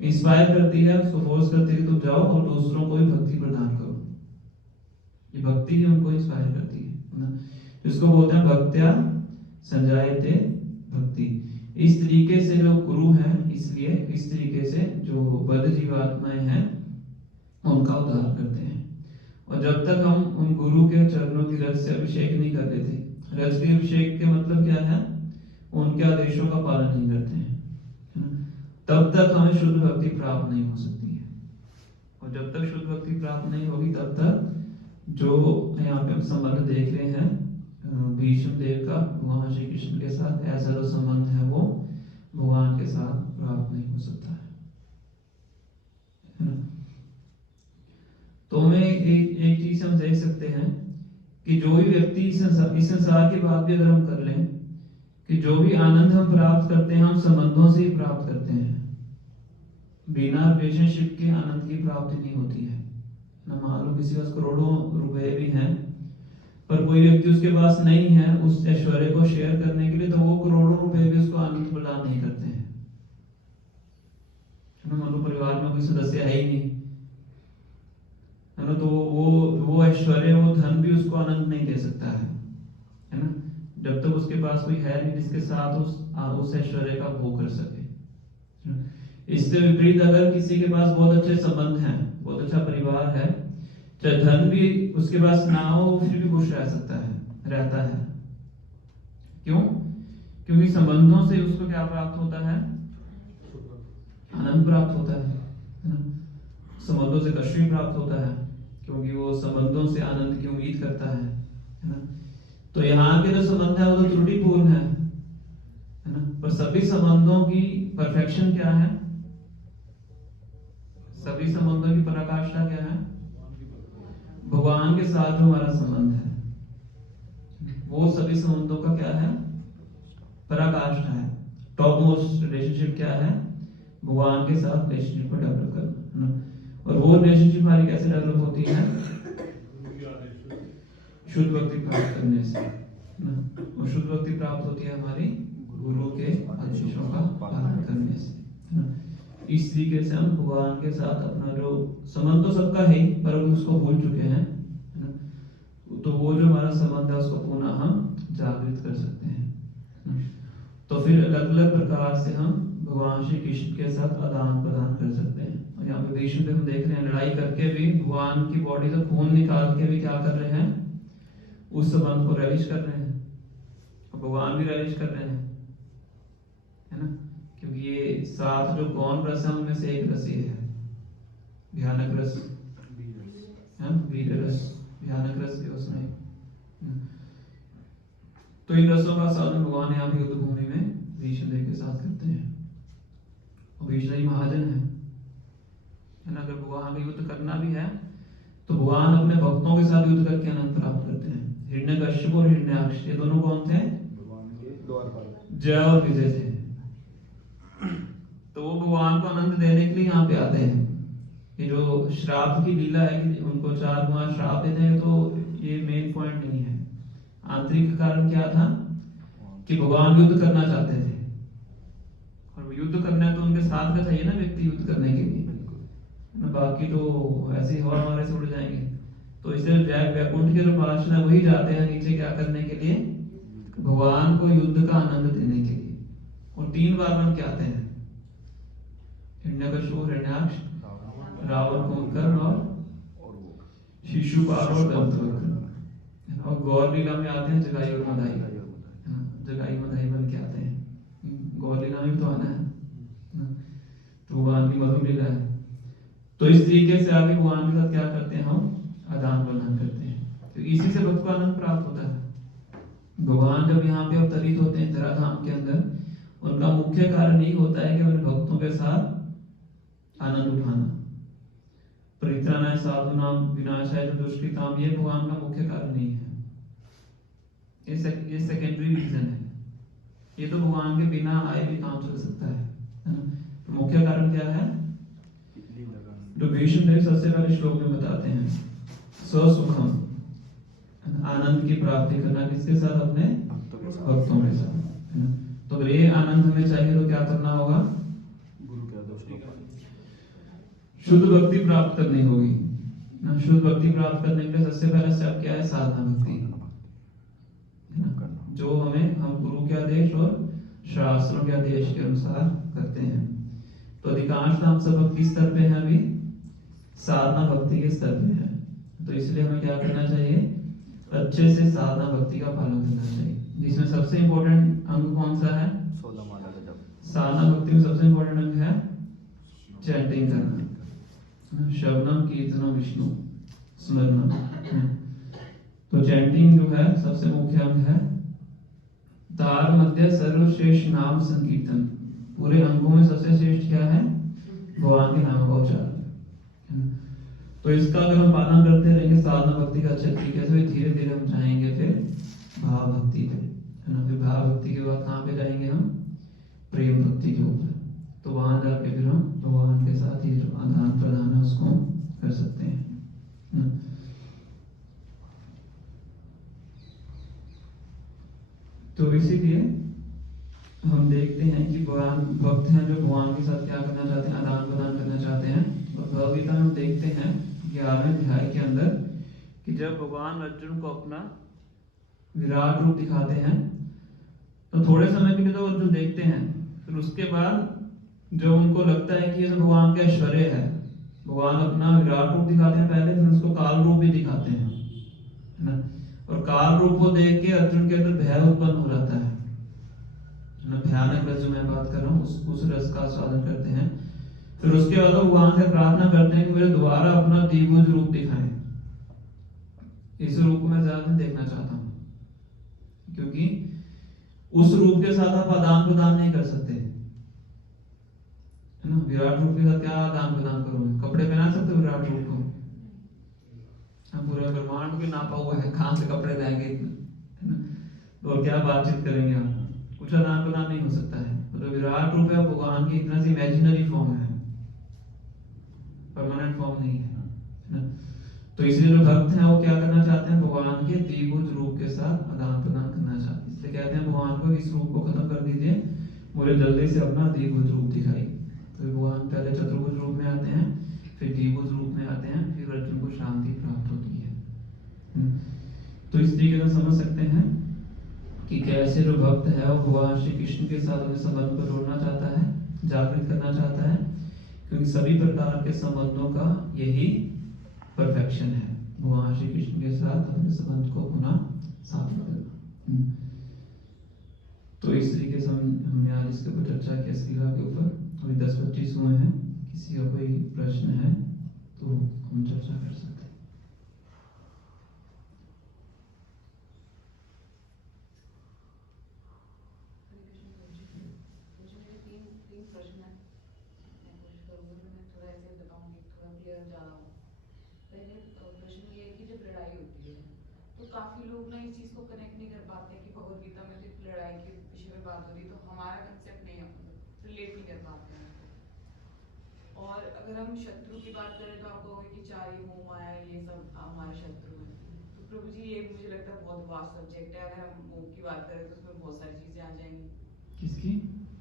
इंस्पायर करती है, उसको फोर्स करती है तुम जाओ और दूसरों को भी भक्ति प्रदान करो। ये भक्ति ही उनको इंस्पायर करती है ना। इसको बोलते हैं भक्त्या संजायते भक्ति। इस तरीके से जो गुरु हैं, इसलिए इस तरीके से जो बद्ध जीवात्माएं हैं उनका उद्धार करते हैं। और जब तक हम उन गुरु के चरणों की रज से अभिषेक नहीं कर लेते, रज के अभिषेक के मतलब क्या है, उनके आदेशों का पालन नहीं करते हैं, तब तक हमें शुद्ध भक्ति प्राप्त नहीं हो सकती है। और जब तक शुद्ध भक्ति प्राप्त नहीं होगी तब तक जो यहाँ पे हम संबंध देख रहे हैं भीष्म देव का भगवान श्री कृष्ण के साथ, ऐसा जो संबंध है वो भगवान के साथ प्राप्त नहीं हो सकता है ना? तो हमें एक चीज हम देख सकते हैं कि जो भी व्यक्ति इस संसार की बात भी अगर हम कर लें कि जो भी आनंद हम प्राप्त करते हैं हम संबंधों से ही प्राप्त करते हैं, बिना रिलेशनशिप के आनंद की प्राप्ति नहीं होती है ना। मान लो किसी के पास करोड़ों रुपए भी हैं पर कोई व्यक्ति उसके पास नहीं है उस ऐश्वर्य को शेयर करने के लिए, तो वो करोड़ों रुपए भी उसको आनंद प्रदान नहीं करते हैं ना। मान लो परिवार में कोई सदस्य है ही नहीं है ना, तो वो ऐश्वर्य, वो धन भी उसको आनंद नहीं दे सकता है ना, जब तक उसके पास कोई है नहीं जिसके साथ उस ऐश्वर्य का भोग कर सके। इससे विपरीत अगर किसी के पास बहुत अच्छे संबंध हैं, बहुत अच्छा परिवार है, चाहे धन भी उसके पास ना हो फिर भी खुश रहता है। क्यों? क्योंकि संबंधों से उसको क्या प्राप्त होता है, आनंद प्राप्त होता है ना? संबंधों से कष्ट भी प्राप्त होता है क्योंकि वो संबंधों से आनंद की उम्मीद करता है ना। तो यहाँ के जो संबंध है वो तो त्रुटिपूर्ण है ना, पर सभी संबंधों की परफेक्शन क्या है, सभी संबंधों की पराकाष्ठा क्या है, भगवान के साथ जो हमारा संबंध है वो सभी संबंधों का क्या है, पराकाष्ठा है। टॉप मोस्ट रिलेशनशिप क्या है, भगवान के साथ रिलेशनशिप को डेवलप करना है। और वो रिलेशनशिप हमारी कैसे डेवलप होती है, शुद्ध भक्ति प्राप्त करने से ना। और शुद्ध भक्ति प्राप्त होती है हमारी गुरु के आदेशों का पालन करने से ना। इस तरीके से हम भगवान के साथ अपना जो संबंध तो सबका है पर हम उसको भूल चुके हैं ना, तो वो जो हमारा संबंध है उसको पुनः हम जागृत कर सकते हैं ना। तो फिर अलग अलग प्रकार से हम भगवान श्री कृष्ण के साथ आदान प्रदान कर सकते हैं। और यहाँ पे भीष्म पे हम देख रहे हैं लड़ाई करके भी भगवान की बॉडी से खून निकाल के भी क्या कर रहे हैं, उस संबंध को रैलिश कर रहे हैं और भगवान भी रैलिश कर रहे हैं है ना। क्योंकि ये 7 जो गौण रस है उनमें से एक रस ये है, भयानक रस है, वीर रस, भयानक रस भी उसमें। तो इन रसों का साधन भगवान यहाँ पे युद्ध भूमि में भीष्म देव के साथ करते हैं। और भीष्म जी महाजन है ना। अगर भगवान का युद्ध करना भी है तो भगवान अपने भक्तों के साथ युद्ध करके आनंद प्राप्त करते हैं। हिरण्यकश्यप और हिरण्याक्ष ये दोनों कौन थे, भगवान के द्वारपाल, जय और विजय थे। तो वो भगवान को आनंद देने के लिए यहाँ पे आते हैं। ये जो श्राप की लीला है कि उनको 4 भगवान श्राप देते हैं, तो ये मेन पॉइंट नहीं है। आंतरिक कारण क्या था कि भगवान युद्ध करना चाहते थे और युद्ध करना है तो उनके साथ का चाहिए ना व्यक्ति युद्ध करने के लिए ना, बाकी तो ऐसे ही हवा हमारे से उड़ जाएंगे। तो इसलिए वैकुंठ के जो पार्षद है वही जाते हैं नीचे क्या करने के लिए, भगवान को युद्ध का आनंद देने के लिए। और 3 बार बन के आते हैं, हिरण्यकश्यप, हिरण्याक्ष, रावण, कुंभकर्ण और शिशुपाल और दंतवक्र। और गौर लीला में आते हैं जगाई और मदाई, जगाई मदाई बन के आते हैं। गौर लीला में तो आना है तो भगवान की मधुर लीला है। तो इस तरीके से आगे भगवान के साथ क्या करते हैं, हम आदान प्रदान करते हैं। तो इसी से भक्त को आनंद प्राप्त होता है। भगवान जब यहाँ पे अवतरित होते हैं धराधाम के अंदर, उनका मुख्य कारण यही होता है कि अपने भक्तों के साथ आनंद उठाना। परित्राणाय साधूनां विनाशाय दुष्कृताम्, ये भगवान का मुख्य कारण नहीं है, ये सेकेंडरी रीजन है। ये तो भगवान के बिना आए भी काम चल सकता है ना। तो मुख्य कारण क्या है, जो भीष्म देव सबसे पहले श्लोक में बताते हैं, स्वसुखम, आनंद की प्राप्ति करना किसके साथ, अपने भक्तों के साथ है ना। तो अगर ये आनंद हमें चाहिए तो क्या करना होगा, गुरु के आदेश को शुद्ध भक्ति प्राप्त करनी होगी ना। शुद्ध भक्ति प्राप्त करने के लिए सबसे पहला स्टेप क्या है, साधना भक्ति है ना, जो हम गुरु के आदेश और शास्त्रों के आदेश के अनुसार करते हैं। तो अधिकांश हम सब किस स्तर पे हैं, अभी साधना भक्ति के स्तर पे है। तो इसलिए हमें क्या करना चाहिए, अच्छे से साधना भक्ति का पालन करना चाहिए, जिसमें सबसे इम्पोर्टेंट अंग कौन सा है? 16 माला का जप। साधना भक्ति में सबसे इम्पोर्टेंट अंग है चैंटिंग करना, श्रवणम कीर्तनम विष्णु स्मरणम। तो चैंटिंग जो है सबसे मुख्य अंग है। तार मध्य सर्वश्रेष्ठ नाम संकीर्तन, पूरे अंगों में सबसे श्रेष्ठ क्या है? भगवान के नाम का उच्चारण। तो इसका अगर हम पालन करते रहेंगे साधना भक्ति का अच्छे तरीके से, धीरे धीरे हम जाएंगे फिर भाव भक्ति पे, है ना। फिर भाव भक्ति के बाद कहाँ पे जाएंगे हम? प्रेम भक्ति के ऊपर। तो वहां जाके फिर हम भगवान के साथ ही जो आदान प्रदान है उसको कर सकते हैं, है ना? तो इसीलिए हम देखते हैं कि भगवान भक्त हैं जो भगवान के साथ क्या करना चाहते हैं? आदान प्रदान करना चाहते हैं। और भगवद गीता में हम देखते हैं 11वें अध्याय के अंदर कि जब भगवान अर्जुन को अपना विराट रूप दिखाते हैं तो थोड़े समय के लिए तो अर्जुन देखते हैं, फिर उसके बाद जो उनको लगता है कि ये तो भगवान का ऐश्वर्य है, भगवान अपना विराट रूप दिखाते हैं पहले, फिर उसको काल रूप भी दिखाते हैं, है ना। और काल रूप को देख के अर्जुन के अंदर भय उत्पन्न हो जाता है, भयानक रस जो मैं बात कर रहा हूँ उस रस का स्वादन करते हैं। फिर उसके बाद वो भगवान से प्रार्थना करते हैं कि मेरे दोबारा अपना द्विभुज रूप दिखाएं, इस रूप को मैं ज्यादा नहीं देखना चाहता हूँ, क्योंकि उस रूप के साथ आप आदान प्रदान नहीं कर सकते, है ना। विराट रूप के साथ क्या आदान प्रदान करोगे? कपड़े पहना सकते हो विराट रूप को? हम पूरे ब्रह्मांड को नापा हुआ है, कहां से कपड़े लाएंगे, है ना। और क्या बातचीत करेंगे आप? कुछ आदान प्रदान नहीं हो सकता है। तो विराट रूप है भगवान की, इतना सी इमेजिनरी फॉर्म है, परमानेंट फॉर्म नहीं है, ना। तो इसलिए जो भक्त हैं वो क्या करना चाहते हैं? भगवान के द्विभुज रूप के साथ आदान प्रदान करना चाहते हैं। इसलिए कहते हैं भगवान को इस रूप को खत्म कर दीजिए, मुझे जल्दी से अपना द्विभुज रूप दिखाई। तो भगवान पहले चतुर्भुज रूप में आते हैं, फिर द्विभुज रूप में आते हैं, फिर अर्जुन को शांति प्राप्त होती है। तो इस तरीके से समझ सकते हैं कि कैसे जो भक्त है वो भगवान श्री कृष्ण के साथ अपने संबंध को जोड़ना चाहता है, जागृत करना चाहता है, क्योंकि सभी प्रकार के संबंधों का यही परफेक्शन है, भगवान श्री कृष्ण के साथ अपने संबंध को पुनः स्थापित करना। तो इस तरीके से हमने आज इसके ऊपर चर्चा की, अस्तिका के ऊपर। अभी 10:25 हुए हैं, किसी का कोई प्रश्न है तो हम चर्चा कर सकते हैं। काफी लोग ना इस चीज को कनेक्ट नहीं कर पाते हैं कि भगवद गीता में सिर्फ लड़ाई के विषय में बात हो रही, तो हमारा कंसेप्ट नहीं है, रिलेट नहीं कर पाते हैं। और अगर हम शत्रु की बात करें तो आप कहोगे कि 4 ही मोह माया ये सब हमारे शत्रु हैं। तो प्रभु जी ये मुझे लगता है बहुत वास्ट सब्जेक्ट है। अगर हम मोह की बात करें तो उसमें बहुत सारी चीजें आ जाएंगी। किसकी?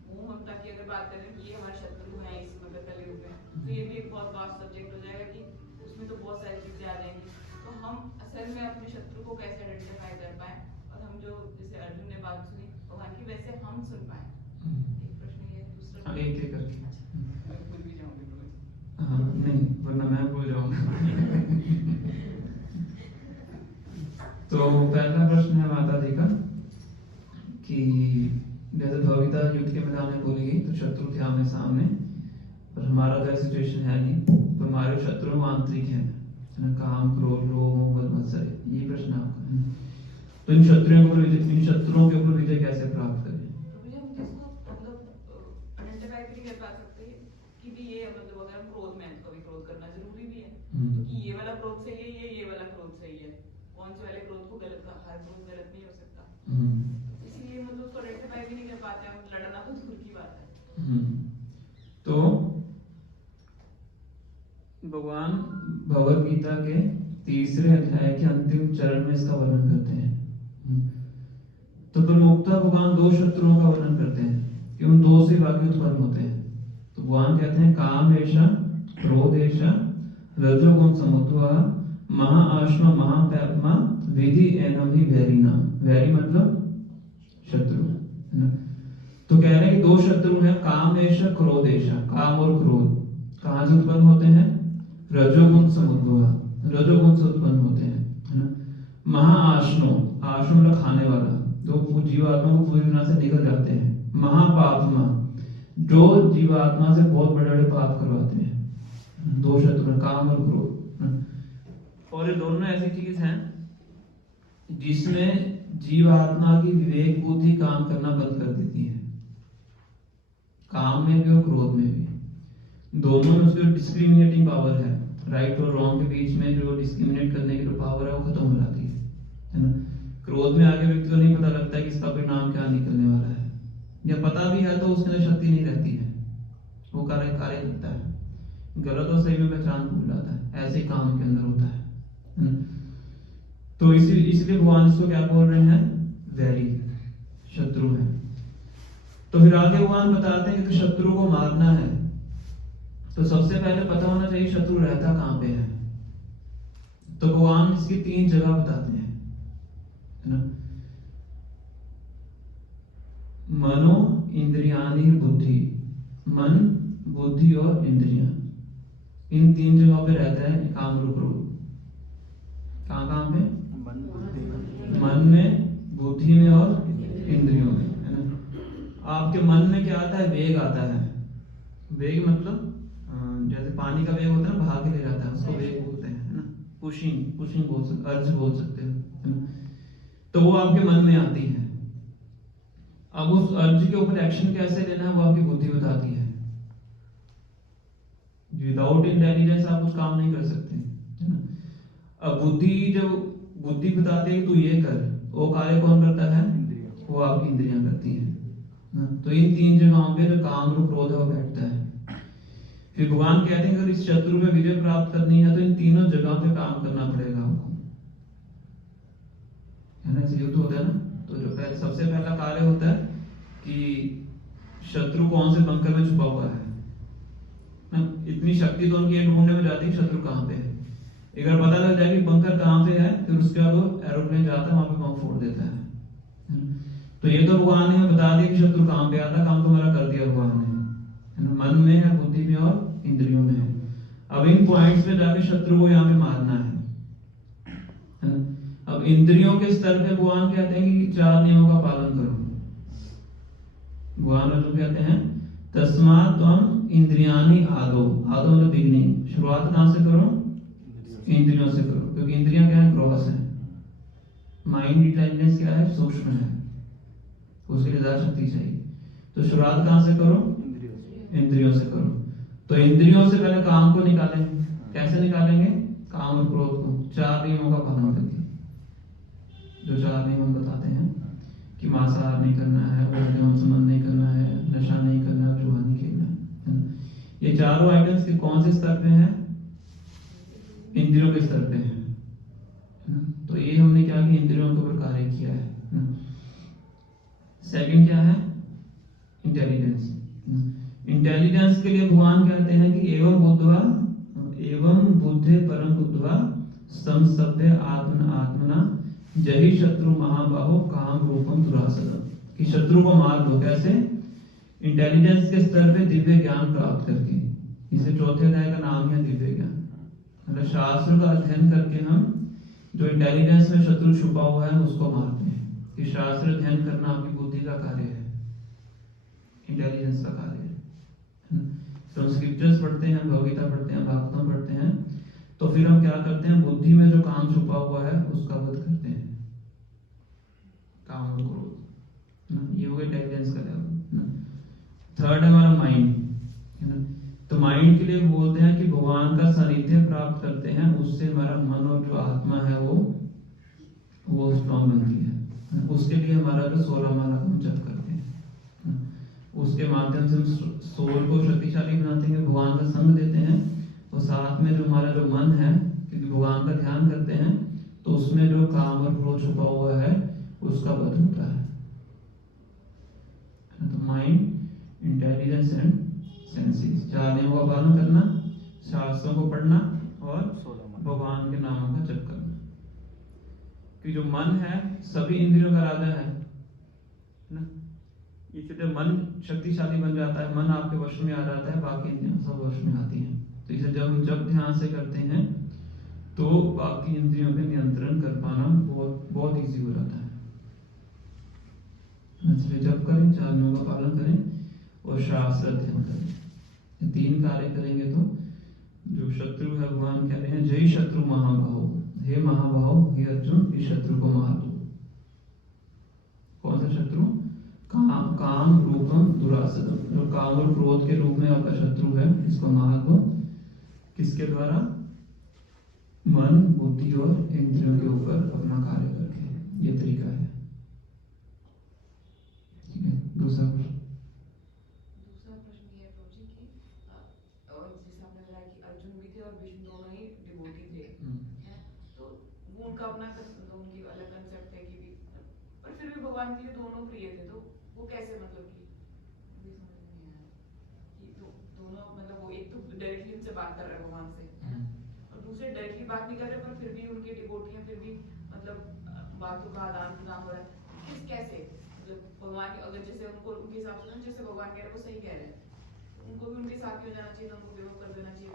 मोह ममता की अगर बात करें कि ये हमारे शत्रु हैं इस मतलब कलयुग में, तो ये भी एक बहुत वास्ट सब्जेक्ट हो जाएगा कि उसमें तो बहुत सारी चीजें आ जाएंगी। तो हम असल में अपने शत्रु को कैसे आइडेंटिफाई कर पाए, और हम जो जैसे अर्जुन ने बात सुनी भगवान की, वैसे हम सुन पाए। एक प्रश्न ये है। दूसरा एक एक करके। मैं भूल भी जाऊंगी। हाँ नहीं, वरना मैं भूल जाऊंगा। तो पहला प्रश्न है माता जी का कि जैसे भगवद गीता युद्ध के मैदान में बोली गई तो शत्रु थे आमने सामने, पर हमारा तो सिचुएशन है नहीं, तो हमारे शत्रु आंतरिक हैं, काम, क्रोध, लोभ, मोह, मत्सर। ये प्रश्न आपका है। तो इन शत्रुओं के ऊपर विजय कैसे प्राप्त करें? तो मुझे हम जिसको मतलब आइडेंटिफाई भी कर पा सकते हैं कि भी ये मतलब अगर हम क्रोध में हैं तो कभी क्रोध करना जरूरी भी है, तो कि ये वाला क्रोध सही है, ये वाला क्रोध सही है, कौन से वाले क्रोध को गलत, हर क्रोध गलत नहीं हो सकता। इसीलिए मतलब उसको आइडेंटिफाई भी नहीं कर पाते हैं, लड़ना तो दूर की बात है। तो भगवान भगवद गीता के 3रे अध्याय के अंतिम चरण में इसका वर्णन करते हैं। तो प्रमुखता भगवान 2 शत्रुओं का वर्णन करते हैं कि उन 2 से वाक्य उत्पन्न होते हैं। तो भगवान कहते हैं काम एषा, क्रोध एषा, रजोगुण समुद्भवा, महाआश्मा महापाप्मा, विधि एनम ही वैरिना। वैरी मतलब शत्रु, है ना। तो कह रहे हैं कि 2 शत्रु हैं, काम एषा, क्रोध एषा। काम और क्रोध कहां से उत्पन्न होते हैं? रजोगुण समुद्भवा, रजोगुण से उत्पन्न होते हैं, है ना। महाआशनो, आशनो मतलब खाने वाला, जो जीवात्मा को पूरी तरह से निकल जाते हैं। महापापमा, जो जीवात्मा से बहुत बड़े बड़े पाप करवाते हैं। दो शत्रु, काम और क्रोध। और ये दोनों ऐसी चीज हैं जिसमें जीवात्मा की विवेक बुद्धि काम करना बंद कर देती है, काम में भी और क्रोध में भी। दोनों में उसकी डिस्क्रिमिनेटिंग पावर है, राइट और रॉन्ग के बीच में जो डिस्क्रिमिनेट करने की जो पावर है वो खत्म हो जाती है ना। क्रोध में आगे व्यक्ति को नहीं पता लगता है कि इसका परिणाम क्या निकलने वाला है, या पता भी है तो उसके अंदर शक्ति नहीं रहती है, वो कार्य करता है, गलत और सही में पहचान भूल जाता है। ऐसे ही काम के अंदर होता है। तो इसलिए भगवान इसको क्या बोल रहे हैं, वैरी, शत्रु है। तो फिर आगे भगवान बताते हैं कि शत्रु को मारना है तो सबसे पहले पता होना चाहिए शत्रु रहता कहां पे है। तो भगवान इसकी 3 जगह बताते हैं, है ना। मनो इंद्रियानी बुद्धि, मन, बुद्धि और इंद्रियां, इन 3 जगहों पे रहता है काम रूप क्रोध। कहां पे? मन में, बुद्धि में और इंद्रियों में, है ना। आपके मन में क्या आता है, वेग आता है। वेग मतलब जैसे पानी का वेग होता है ना, भाग के ले जाता है, उसको वेग बोलते हैं, है ना। पुशिंग बोल सकते, अर्ज बोल सकते हैं, है ना। तो वो आपके मन में आती है। अब उस अर्ज के ऊपर एक्शन कैसे लेना है वो आपकी बुद्धि बताती है। विदाउट इंटेलिजेंस आप उस काम नहीं कर सकते, है ना। अब बुद्धि बताती है कि तू ये कर, वो कार्य कौन करता है, वो आपकी इंद्रियां करती हैं। तो इन 3 जगहों पे जो काम रूप क्रोध है वो बैठता है। फिर भगवान कहते हैं अगर इस शत्रु पे विजय प्राप्त करनी है तो इन तीनों जगह पे काम करना पड़ेगा आपको, है ना। युद्ध होता है ना, तो जो सबसे पहला कार्य होता है कि शत्रु कौन से बंकर में छुपा हुआ है ना। इतनी शक्ति तो उनकी ये ढूंढने में जाती है शत्रु कहां पे है। अगर पता लग जाए कि बंकर कहां पे है फिर उसके बाद वो एरोप्लेन जाता है, वहां पे बम फोड़ देता है। तो ये तो भगवान ने बता दिया कि शत्रु कहां पे आता, काम तो मेरा कर दिया भगवान ने, है ना। मन में है, बुद्धि में और इंद्रियों में है। अब इन पॉइंट्स पे जाके शत्रु को यहाँ पे मारना है ना। अब इंद्रियों के स्तर पे भगवान कहते हैं कि 4 नियमों का पालन करो। भगवान जो कहते हैं तस्मात् त्वम इंद्रियाणि आदो मतलब बिगनिंग, शुरुआत कहां से करो, इंद्रियों से करो, क्योंकि इंद्रियां क्या है, ग्रॉस है। माइंड इंटेलिजेंस क्या है, सूक्ष्म है, उसके लिए ज्यादा शक्ति चाहिए। तो शुरुआत कहां से करो, इंद्रियों से करो। तो इंद्रियों से पहले काम को निकालेंगे। कैसे निकालेंगे, काम और क्रोध को 4 नियमों का पालन करके। जो 4 नियम हम बताते हैं कि मांसाहार नहीं करना है, उल्टे संबंध नहीं करना है, नशा नहीं करना है, जुआ नहीं खेलना है। ये चारों आइटम्स के कौन से स्तर पे हैं, इंद्रियों के स्तर पे हैं। तो ये हमने क्या किया, इंद्रियों के ऊपर कार्य किया है। सेकंड क्या है, इंटेलिजेंस। इंटेलिजेंस के लिए भगवान कहते हैं कि एवं बुद्धे परम बुद्धवा संसभ्य आत्मना जहि शत्रु महाबाहो काम रूपम दुरासदम, कि शत्रु को मार दो। कैसे, इंटेलिजेंस के स्तर पे दिव्य ज्ञान प्राप्त करके। इसे 4थे अध्याय का नाम है दिव्य ज्ञान। मतलब शास्त्र का अध्ययन करके हम जो इंटेलिजेंस में शत्रु छुपा हुआ है उसको मारते हैं। कि शास्त्र अध्ययन करना आपकी बुद्धि का कार्य है, इंटेलिजेंस का कार्य है। तो हम स्क्रिप्चर्स पढ़ते हैं, भगवगीता पढ़ते हैं, भागवतम पढ़ते हैं, तो फिर हम क्या करते हैं, बुद्धि में जो काम छुपा हुआ है उसका वध करते हैं, काम और क्रोध। ये हो गया इंटेलिजेंस का लेवल। थर्ड है हमारा माइंड, है ना। तो माइंड के लिए बोलते हैं कि भगवान का सानिध्य प्राप्त करते हैं, उससे हमारा मन और जो आत्मा है वो स्ट्रॉन्ग बनती है। उसके लिए हमारा जो 16 माला हम जप करते हैं, उसके माध्यम से हम सोल को शक्तिशाली बनाते हैं, भगवान का संग देते हैं। और साथ में जो हमारा जो मन है, क्योंकि भगवान का ध्यान करते हैं तो उसमें जो काम और क्रोध छुपा हुआ है उसका वध होता है। तो माइंड, इंटेलिजेंस एंड सेंसेस, 4 नियमों का पालन करना, शास्त्रों को पढ़ना और भगवान के नामों का जप करना। कि जो मन है सभी इंद्रियों का राजा है ना। इसलिए मन शक्तिशाली बन जाता है, मन आपके वश में आ जाता है, बाकी इंद्रियां सब वश में आती हैं। तो इसे जब ध्यान से करते हैं तो बाकी इंद्रियों पे नियंत्रण कर पाना बहुत बहुत ईजी हो जाता है। इसलिए जप करें, 4 नियमों का पालन करें और शास्त्र अध्ययन करें। ये 3 कार्य करेंगे तो जो शत्रु है, भगवान कह रहे हैं जय शत्रु महाभाव, हे महाभाव, हे अर्जुन, इस शत्रु को मार दो। कौन सा शत्रु? काम रूपम दुरासदम, जो काम और क्रोध के रूप में आपका शत्रु है, इसको मार दो। किसके द्वारा? मन, बुद्धि और इंद्रियों के ऊपर अपना कार्य करके। ये तरीका है। ठीक है। दूसरा प्रश्न ये है प्रभु जी कि और जैसे आपने बताया कि अर्जुन भी थे और भीष्म दोनों ही डिवोटी थे, है? तो वो उनका अपना उनकी अलग कंसेप्ट है कि पर फिर भी भगवान के लिए दोनों प्रिय थे, तो वो कैसे मतलब कि मुझे समझ नहीं आया कि दोनों मतलब वो एक तो डायरेक्टली उनसे बात कर रहा है भगवान से, है ना, और दूसरे डायरेक्टली बात नहीं कर रहे पर फिर भी उनके डिवोटी हैं, फिर भी मतलब बातों का आदान प्रदान हो रहा है। कैसे मतलब भगवान के अगर जैसे उनको उनके हिसाब से जैसे भगवान कह रहे हैं वो सही कह रहे हैं, उनको भी उनके साथ हो जाना चाहिए, उनको गिव अप कर देना चाहिए,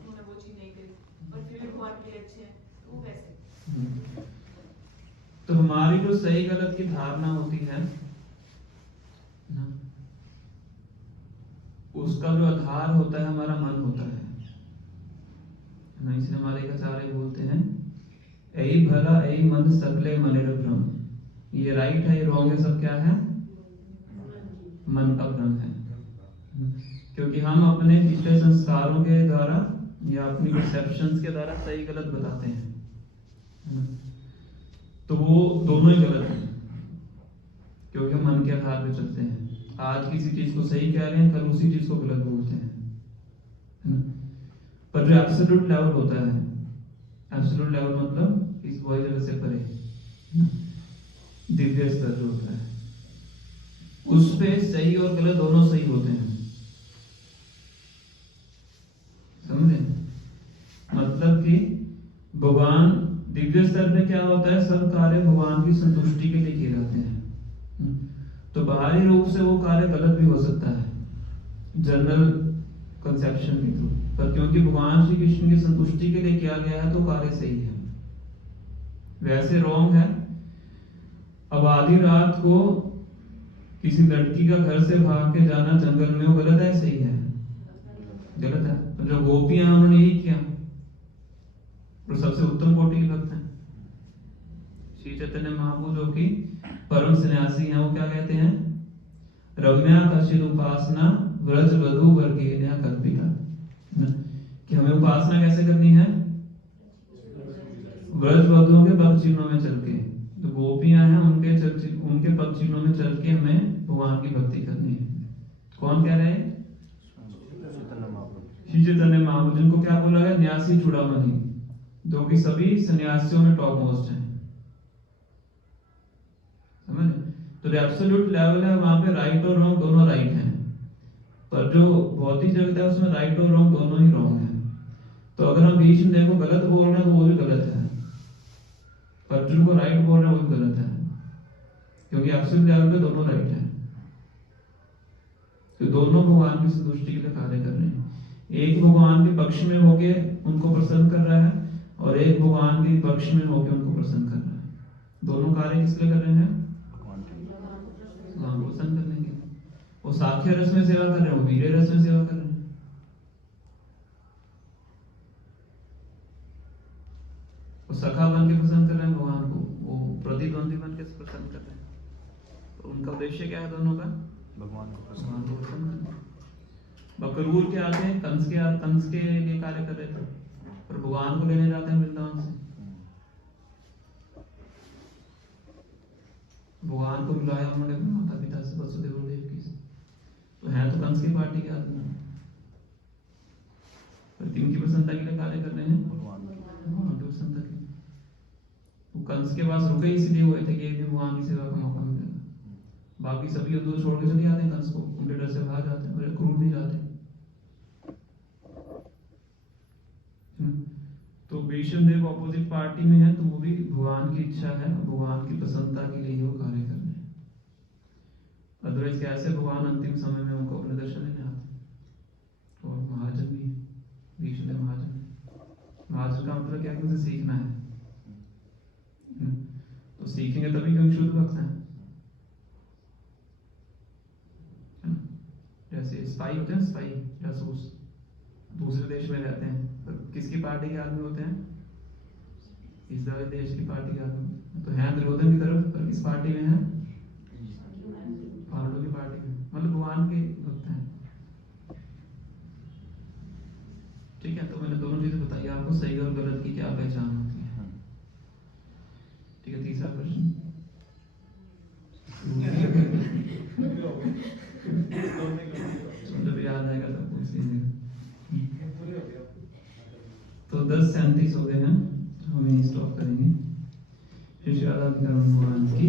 उन्होंने वो चीज नहीं करी पर फिर भी भगवान के लिए अच्छे हैं, तो वो कैसे? तो हमारी जो सही गलत की धारणा होती है ना, उसका जो आधार होता है हमारा मन होता है ना। इसलिए हमारे एक आचार्य बोलते हैं ऐ भला ऐ मंद सकले मनेर भ्रम, ये राइट है ये रॉन्ग है, सब क्या है? मन का भ्रम है। क्योंकि हम अपने पिछले संस्कारों के द्वारा या अपनी परसेप्शंस के द्वारा सही गलत बताते हैं, तो वो दोनों ही गलत हैं क्योंकि हम मन के आधार पे चलते हैं। आज किसी चीज को सही कह रहे हैं, कल उसी चीज को गलत बोलते हैं, है ना। पर जो एब्सोल्यूट लेवल होता है, एब्सोल्यूट लेवल मतलब इस वही जगह से परे, दिव्य स्तर जो होता है, उस पे सही और गलत दोनों सही होते हैं। समझे? मतलब कि भगवान दिव्य स्तर पे क्या होता है, सब कार्य भगवान की संतुष्टि के लिए किए जाते हैं। तो बाहरी रूप से वो कार्य गलत भी हो सकता है जनरल कंसेप्शन के थ्रू, पर क्योंकि भगवान श्री कृष्ण की संतुष्टि के लिए किया गया है तो कार्य सही है। वैसे रॉन्ग है। अब आधी रात को किसी लड़की का घर से भाग के जाना जंगल में, वो गलत है सही है? गलत है। तो जो गोपियां हैं उन्होंने यही किया, वो सबसे उत्तम कोटि के भक्त हैं। श्री चैतन्य महाप्रभु जो कि परम सन्यासी हैं, वो क्या कहते हैं? रम्या कशिद उपासना व्रज वधु वर्गीय कल्पिता, कि हमें उपासना कैसे करनी है? व्रज वधुओं के पग चिन्हों में चल के। तो गोपियां हैं, उनके पग चिन्हों में चल के हमें भगवान की भक्ति करनी है। कौन कह रहे हैं? श्री चैतन्य महाप्रभु, जिनको क्या बोला गया? न्यासी चूड़ामणि, जो कि सभी सन्यासियों में टॉप मोस्ट हैं। समझ? तो एब्सोल्यूट लेवल है, वहां पे राइट और रॉन्ग दोनों राइट हैं, पर जो भौतिक जगत है उसमें राइट और रॉन्ग दोनों ही रॉन्ग है। तो अगर हम बीच में देखो गलत बोल रहे हैं तो वो भी गलत है, पर जिनको राइट बोल रहे हैं वो भी गलत है, क्योंकि एब्सोल्यूट लेवल पे दोनों राइट है। तो दोनों भगवान की संतुष्टि के लिए कार्य कर रहे हैं। एक भगवान के पक्ष में होके उनको प्रसन्न कर रहा है और एक भगवान के पक्ष में होके उनको प्रसन्न कर रहा है। दोनों कार्य किस लिए कर रहे हैं? भगवान को प्रसन्न करने के। वो साख्य रस में सेवा कर रहे हैं, वो वीर्य रस में सेवा कर रहे हैं। वो सखा बन के प्रसन्न कर रहे हैं भगवान को, वो प्रतिद्वंदी बन के प्रसन्न कर रहे हैं। तो उनका उद्देश्य क्या है दोनों का? भगवान को प्रसन्न करना। बकरूर के आते हैं, कंस के लिए कार्य कर रहे थे, पर भगवान को लेने जाते हैं वृंदावन से। भगवान को बुलाया उन्होंने माता पिता से, वसुदेव और देवकी से, तो है तो कंस की पार्टी के आदमी, पर किनकी प्रसन्नता के लिए कार्य कर रहे हैं? भगवान की प्रसन्नता के लिए। वो कंस के पास रुके इसलिए हुए थे कि एक दिन भगवान की सेवा का मौका मिलेगा। बाकी सभी उद्धव छोड़ के चले जाते हैं कंस को, उनके डर से भाग जाते हैं, और क्रूर नहीं जाते। तो भीष्म देव ऑपोजिट पार्टी में है, तो वो भी भगवान की इच्छा है, भगवान की प्रसन्नता के लिए ही वो कार्य कर रहे हैं। अदरवाइज कैसे भगवान अंतिम समय में उनको अपने दर्शन देने आते हैं। और महाजन भी, भीष्म देव महाजन का मतलब क्या कि मुझे सीखना है ना? तो सीखेंगे तभी क्योंकि शुद्ध भक्त हैं, है ना? जैसे स्पाई होते हैं, स्पाई जासूस दूसरे देश में रहते हैं, तो किसकी पार्टी के आदमी होते हैं? इस्राइल देश की पार्टी के आदमी, तो हैं दुर्योधन की तरफ, पर किस पार्टी में है? पांडवों की पार्टी में, मतलब भगवान के भक्त हैं। ठीक है, तो मैंने दोनों चीजें बताई आपको, सही और गलत की क्या पहचान होती है। ठीक है, तीसरा प्रश्न। जब याद आएगा तब पूछ लीजिएगा। तो 10:37 हो गए हैं, हम यहीं स्टॉप करेंगे। श्री श्री राधा भगवान की,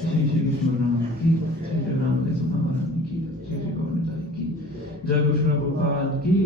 श्री श्री कृष्ण भगवान की, श्री श्री राम की, श्री श्री गौर निताई की, जय कृष्ण भगवान की।